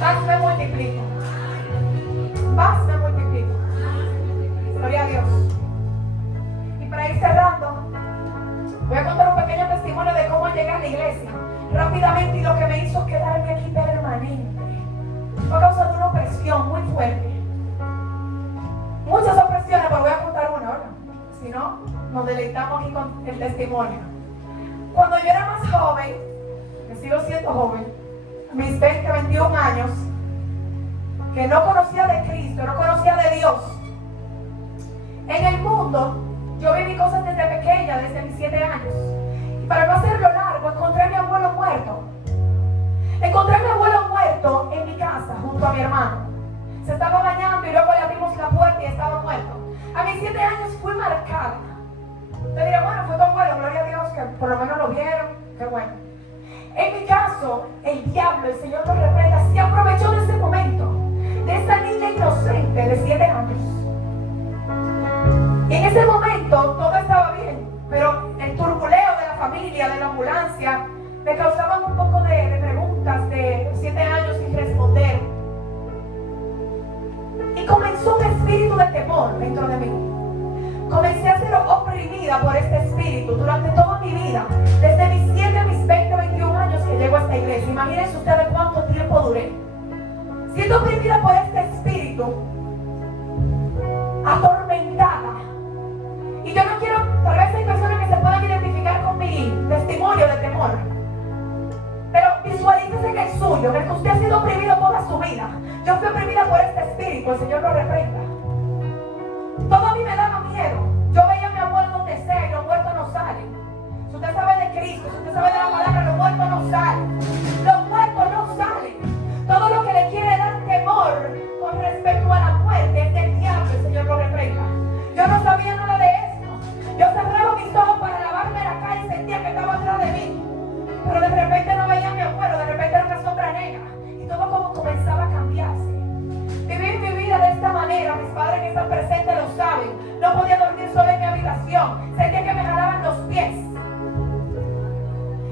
más me multiplico. Más me multiplico. Gloria a Dios. Y para ir cerrando, voy a contar un pequeño testimonio de cómo llegué a la iglesia rápidamente y lo que me hizo quedarme aquí permanente. Fue a causa de una opresión muy fuerte. Muchas opresiones, pero voy a contar una ahora. Si no, nos deleitamos aquí con el testimonio. Cuando yo era más joven, que sigo siendo joven, a mis 20, 21 años, que no conocía de Cristo, no conocía de Dios. En el mundo, yo viví cosas desde pequeña, desde mis 7 años. Y para no hacerlo largo, encontré a mi abuelo muerto. Encontré a mi abuelo muerto en mi casa, junto a mi hermano. Se estaba bañando y luego le abrimos la puerta y estaba muerto. A mis 7 años fui marcada. Te diré, bueno, fue tu abuelo, gloria a Dios, que por lo menos lo vieron, qué bueno. En mi caso, el diablo, el Señor nos reprenda, se aprovechó de ese momento, de esa niña inocente de 7 años. Y en ese momento todo estaba bien, pero el turbuleo de la familia, de la ambulancia, me causaban un poco de preguntas de 7 años sin responder. Y comenzó un espíritu de temor dentro de mí. Comencé a ser oprimida por este espíritu durante toda mi vida, desde mis 7 a mis 20, 21 años que llego a esta iglesia. Imagínense ustedes cuánto tiempo duré siendo oprimida por este espíritu, atormentada. Y yo no quiero, tal vez hay personas que se puedan identificar con mi testimonio de temor, pero visualícese en el suyo, en el que usted ha sido oprimido toda su vida. Yo fui oprimida por este espíritu, el Señor lo reprenda. Todo a mí me daba miedo. Yo veía a mi abuelo donde sea y los muertos no salen. Si usted sabe de Cristo, si usted sabe de la palabra, los muertos no salen. Los muertos no salen. Todo lo que le quiere dar temor con respecto a la muerte es del diablo, el Señor lo reprenda. Yo no sabía nada de esto. Yo cerraba mis ojos para lavarme la cara y sentía que estaba atrás de mí. Pero de repente no veía a mi abuelo, de repente era una sombra negra. Y todo como comenzaba a cambiarse. Vivir mi vida de esta manera, mis padres que están presentes lo saben. No podía dormir sola en mi habitación. Sentía que me jalaban los pies.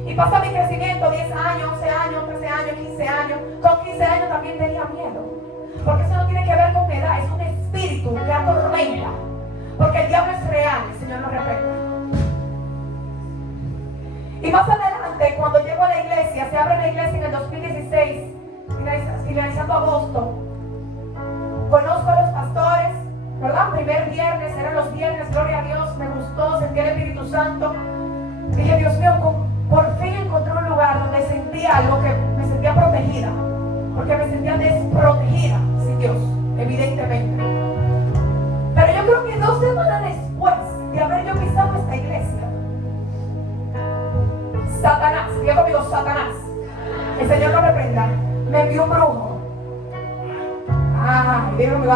Y pasa mi crecimiento, 10 años, 11 años, 13 años, 15 años. Con 15 años también tenía miedo. Porque eso no tiene que ver con edad, es un espíritu que atormenta. Porque el diablo es real, el Señor nos reprenda. Y más adelante, cuando llego a la iglesia, se abre la iglesia en el 2016, finalizando agosto. primer viernes, eran los viernes, gloria a Dios, me gustó, sentí el Espíritu Santo. Dije, Dios mío, por fin encontré un lugar donde sentía algo, que me sentía protegida, porque me sentía desprotegida sin Dios, evidentemente. Pero yo creo que 2 semanas después de haber yo pisado esta iglesia, Satanás, diga conmigo, Satanás, el Señor lo reprenda, me envió un brujo. Diga conmigo,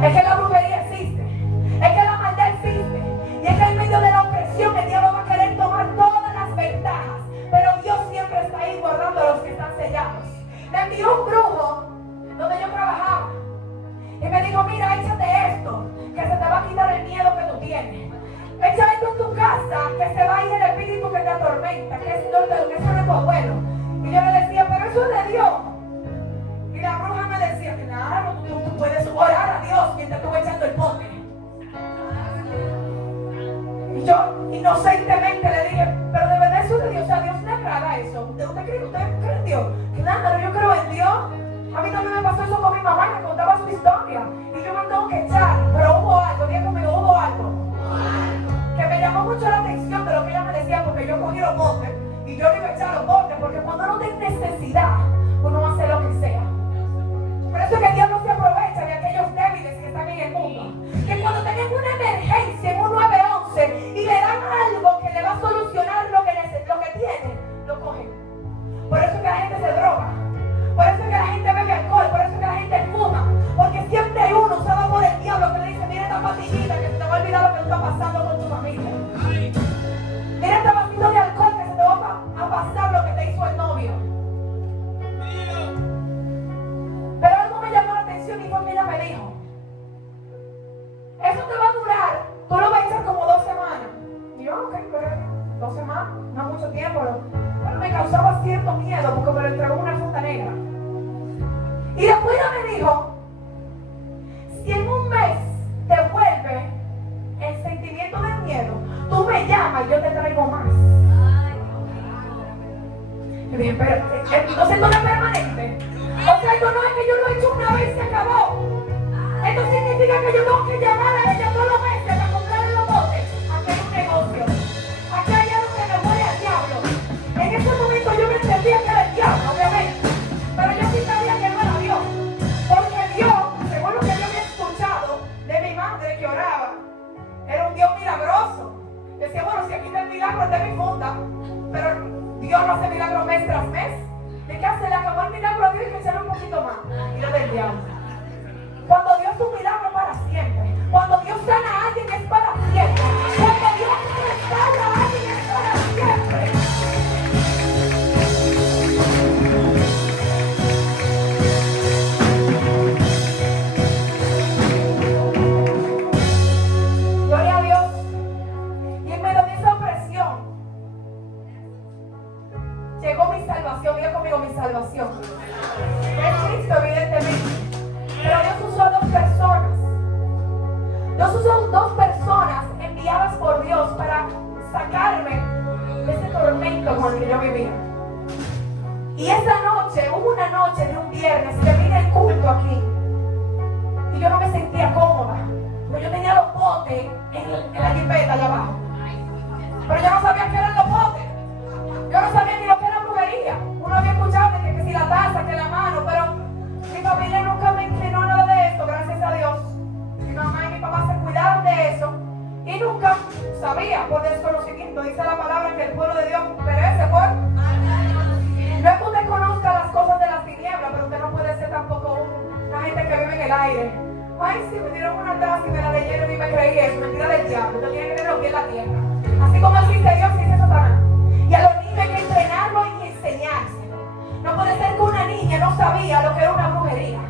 es que la brujería existe, es que la maldad existe, y es que en medio de la opresión el diablo va a querer tomar todas las ventajas, pero Dios siempre está ahí guardando a los que están sellados. Me envió un brujo donde yo trabajaba y me dijo, mira, échate esto, que se te va a quitar el miedo que tú tienes. Echa esto en tu casa, que se va a ir el espíritu que te atormenta, que eso no es tu abuelo. Y yo le decía, pero eso es de Dios. Y la bruja me decía, claro, tú puedes orar a Dios mientras tú vas echando el pote. Y yo inocentemente le dije, pero de verdad eso es de Dios, o sea, a Dios le agrada eso. ¿Usted cree en Dios? Claro, yo creo en Dios. A mí también me pasó eso con mi mamá, me contaba su historia. Y yo me tengo que echar, pero hubo algo, diga conmigo, hubo algo que me llamó mucho la atención de lo que ella me decía, porque yo cogí los botes y yo le iba a echar los botes, porque cuando uno tiene necesidad, uno hace lo que sea. Por eso es que Dios no se aprovecha de aquellos débiles que están en el mundo, que cuando tienen una emergencia en un 911 y le dan algo que le va a solucionar lo que tiene, lo cogen. Por eso es que la gente se droga, por eso es que la gente bebe alcohol, por eso es que la gente fuma, porque siempre hay uno usado por el diablo que le dice, mira esta pastillita que se te va a olvidar lo que está pasando con tu familia. Mira esta vasito de alcohol que se te va a pasar lo que te hizo el novio. Pero algo me llamó la atención y fue que ella me dijo, eso te va a durar, tú lo vas a echar como 2 semanas. Y yo, ok, pero 2 semanas, no mucho tiempo, pero me causaba cierto miedo porque me lo entregó una funda negra. Y después ella me dijo, si en un mes te vuelve el sentimiento de miedo, tú me llamas y yo te traigo más. Yo dije, pero entonces esto no es permanente. O sea, esto no es que yo lo he hecho una vez y se acabó. Esto significa que yo tengo que llamar a ella todos los meses para comprarle los botes. Aquí hay un negocio. Aquí hay algo que me huele al diablo. En ese momento yo me entendía que era el diablo, obviamente. Pero yo sí sabía que no era Dios. Porque Dios, según lo que yo había escuchado de mi madre que oraba, era un Dios milagroso. Decía, bueno, si aquí está el milagro, está mi funda. Pero Dios no hace milagros mes tras mes. ¿De qué hace? Le acabó el milagro a Dios y que echarle un poquito más. Y lo del diablo. Cuando Dios es un milagro para siempre. Cuando Dios sana a alguien es para siempre. Cuando Dios restaura a alguien es para siempre. Gloria a Dios. Y en medio de esa opresión llegó mi salvación. Diga conmigo, mi salvación. Es Cristo, evidentemente. Pero Dios usó 2 personas. Dios usó 2 personas enviadas por Dios para sacarme de ese tormento con el que yo vivía. Y esa noche, hubo una noche de un viernes, terminé el culto aquí. Y yo no me sentía cómoda. Porque yo tenía los botes en la jipeta allá abajo. Pero yo no sabía qué eran los botes. Yo no sabía ni lo que era brujería. Uno había escuchado que si la taza, que la mano, pero mi familia nunca me inclinó a nada de esto, gracias a Dios. Mi mamá y mi papá se cuidaron de eso y nunca sabía por desconocimiento. Dice la palabra que el pueblo de Dios perece por. No es que usted conozca las cosas de las tinieblas, pero usted no puede ser tampoco una gente que vive en el aire. Ay, si me dieron una taza y me la leyeron y me creí eso, mentira del diablo. Usted tiene que tener los pies en la tierra. Así como existe Dios, existe Satanás. Y a los niños hay que entrenarlo y enseñárselo. No puede ser que una niña no sabía lo que era una brujería.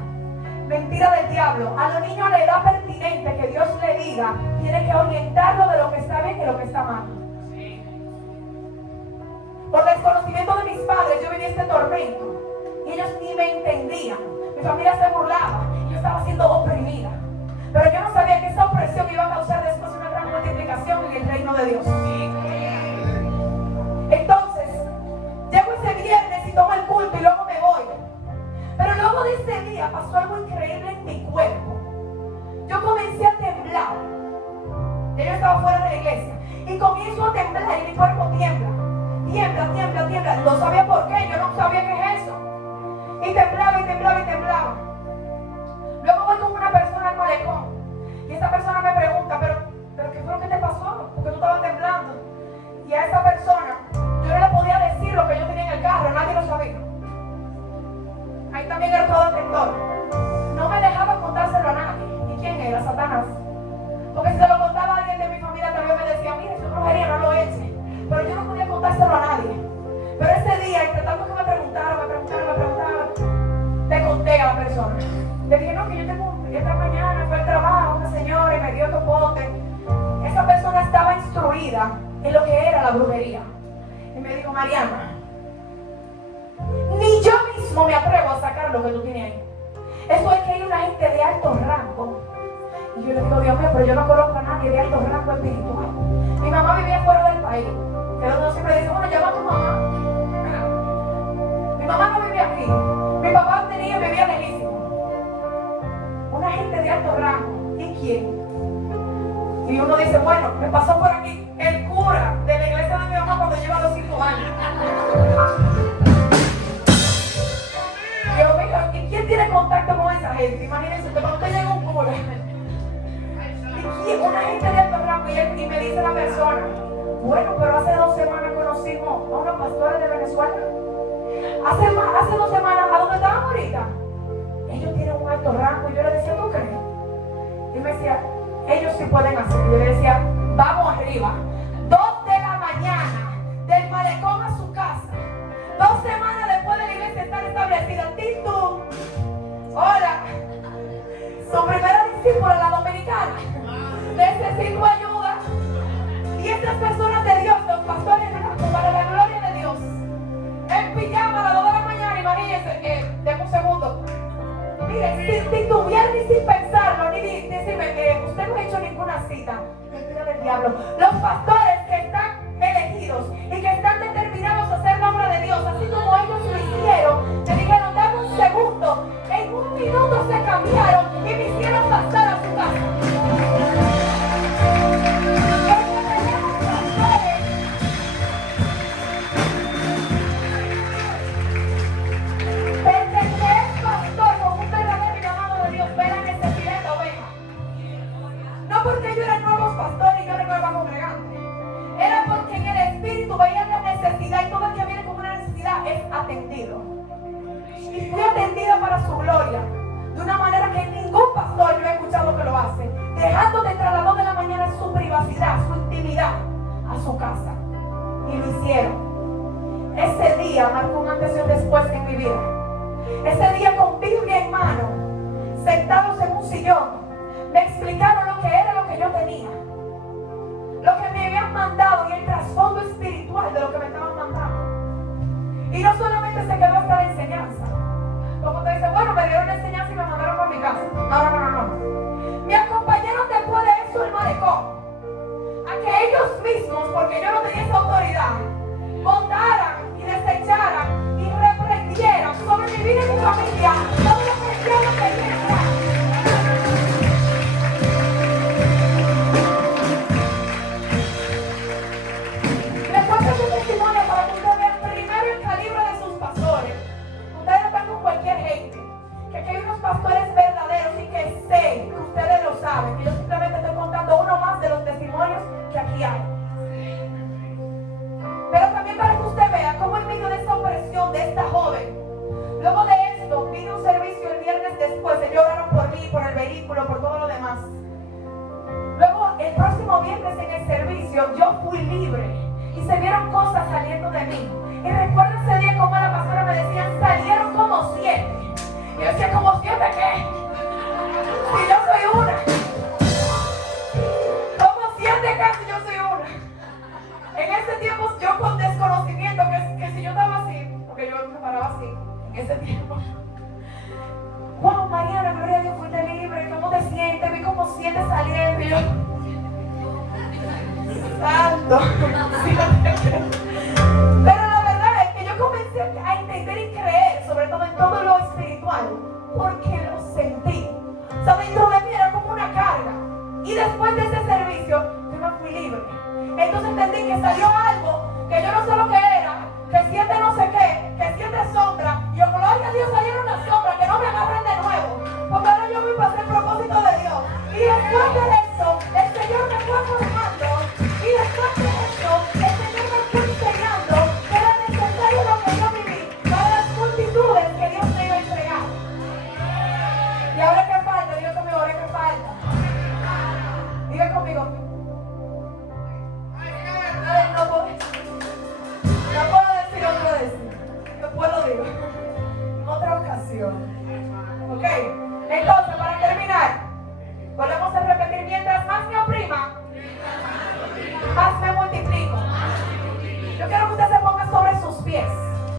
Mentira del diablo. A los niños a la edad pertinente que Dios le diga, tiene que orientarlo de lo que está bien y lo que está mal. Por desconocimiento de mis padres, yo viví este tormento. Y ellos ni me entendían. Mi familia se burlaba. Yo estaba siendo oprimida. Pero yo no sabía que esa opresión iba a causar después una gran multiplicación en el reino de Dios. Entonces, llego ese viernes y tomo el culto y luego me voy. Pero luego de ese día pasó algo increíble en mi cuerpo. Yo comienzo a temblar y mi cuerpo tiembla. Tiembla. No sabía por qué, yo no sabía qué es eso. Y temblaba. Luego voy con una persona al malecón. Y esa persona me pregunta, pero ¿qué fue lo que te pasó? Porque tú estabas temblando. Y a esa persona, yo no le podía decir lo que yo tenía en el carro, nadie lo sabía. Ahí también era todo detector. No me dejaba contárselo a nadie. ¿Y quién era? Satanás. Porque si se lo contaba a alguien de mi familia, también me decía, mira, eso es brujería, no lo eche. Pero yo no podía contárselo a nadie. Pero ese día, entre tanto que me preguntaron, le conté a la persona. Le dije, no, que yo tengo, esta mañana fue al trabajo, una señora y me dio topote. Esa persona estaba instruida en lo que era la brujería. Y me dijo, Mariana, ni yo mismo me atrevo a sacar lo que tú tienes ahí. Eso es que hay una gente de alto rango. Y yo le digo, Dios mío, pero yo no conozco a nadie de alto rango espiritual. Mi mamá vivía fuera del país. Que uno siempre dice, bueno, llama a tu mamá. Mi mamá no vivía aquí. Mi papá vivía lejísimo. Una gente de alto rango. ¿Y quién? Y uno dice, bueno, me pasó por aquí el cura de la iglesia de mi mamá cuando lleva los 5 años. Yo, mira, ¿y quién tiene contacto con esa gente? Imagínense, cuando usted llega a un cura. Una gente de alto rango y me dice la persona, bueno, pero hace 2 semanas conocimos a unos pastores de Venezuela. Hace 2 semanas, ¿a dónde estaban ahorita? Ellos tienen un alto rango. Y yo le decía, ¿tú crees? Y me decía, ellos sí pueden hacer. Y yo le decía, vamos arriba. 2 de la mañana, del malecón a su casa. 2 semanas después de la iglesia estar establecida. Tito, hola. Su primera discípula, la dominicana. Necesito ayuda. Y estas personas de Dios, los pastores, para la gloria de Dios, en pijama a las 2 de la mañana, imagínense, denme un segundo. Mire, sin titubear ni sin pensarlo, ni decirme, usted no ha hecho ninguna cita. Mentira del diablo. Los pastores que están elegidos y que están determinados a hacer la obra de Dios, así como ellos lo hicieron, me dijeron, dame un segundo. En 1 minuto se cambiaron y me hicieron pasar a su casa. Porque yo era el nuevo pastor y yo era nueva congregante. Era porque en el espíritu veía la necesidad y todo el que viene con una necesidad es atendido. Y fui atendida para su gloria. De una manera que ningún pastor yo he escuchado que lo hace. Dejando de entrar a las 2 de la mañana su privacidad, su intimidad a su casa. Y lo hicieron. Ese día marcó un antes y un después en mi vida. Ese día con Biblia en mano, sentados en un sillón, me explicaron lo que era lo que yo tenía, lo que me habían mandado y el trasfondo espiritual de lo que me estaban mandando. Y no solamente se quedó hasta la enseñanza. Como te dice, bueno, me dieron la enseñanza y me mandaron para mi casa. No. Me acompañaron después de eso al malecón, a que ellos mismos, porque yo no tenía esa autoridad, votaran y desecharan y reprendieran sobre mi vida y mi familia todo lo que yo no quería entrar. Para que ustedes vean primero el calibre de sus pastores. Ustedes están con cualquier gente. Que aquí hay unos pastores verdaderos y que sé que ustedes lo saben. Que yo simplemente estoy contando uno más de los testimonios que aquí hay. Pero también para que usted vea cómo en medio de esta opresión de esta joven, luego de esto, vine un servicio el viernes después. Ellos oraron por mí, por el vehículo, por todo lo demás. Luego, el próximo viernes en el servicio, yo fui libre. Y se vieron cosas saliendo de mí. Y recuerdo ese día como la pastora me decían, salieron como 7. Y yo decía, ¿como 7 qué? Si yo soy una. ¿Como 7 qué? Si yo soy una. En ese tiempo yo con desconocimiento, que si yo estaba así, porque yo me paraba así, en ese tiempo. Wow, Mariana, gloria a Dios, fuiste libre. ¿Cómo te sientes? Vi como 7 saliendo y yo... Santo. Pero la verdad es que yo comencé a entender y creer, sobre todo en todo lo espiritual, porque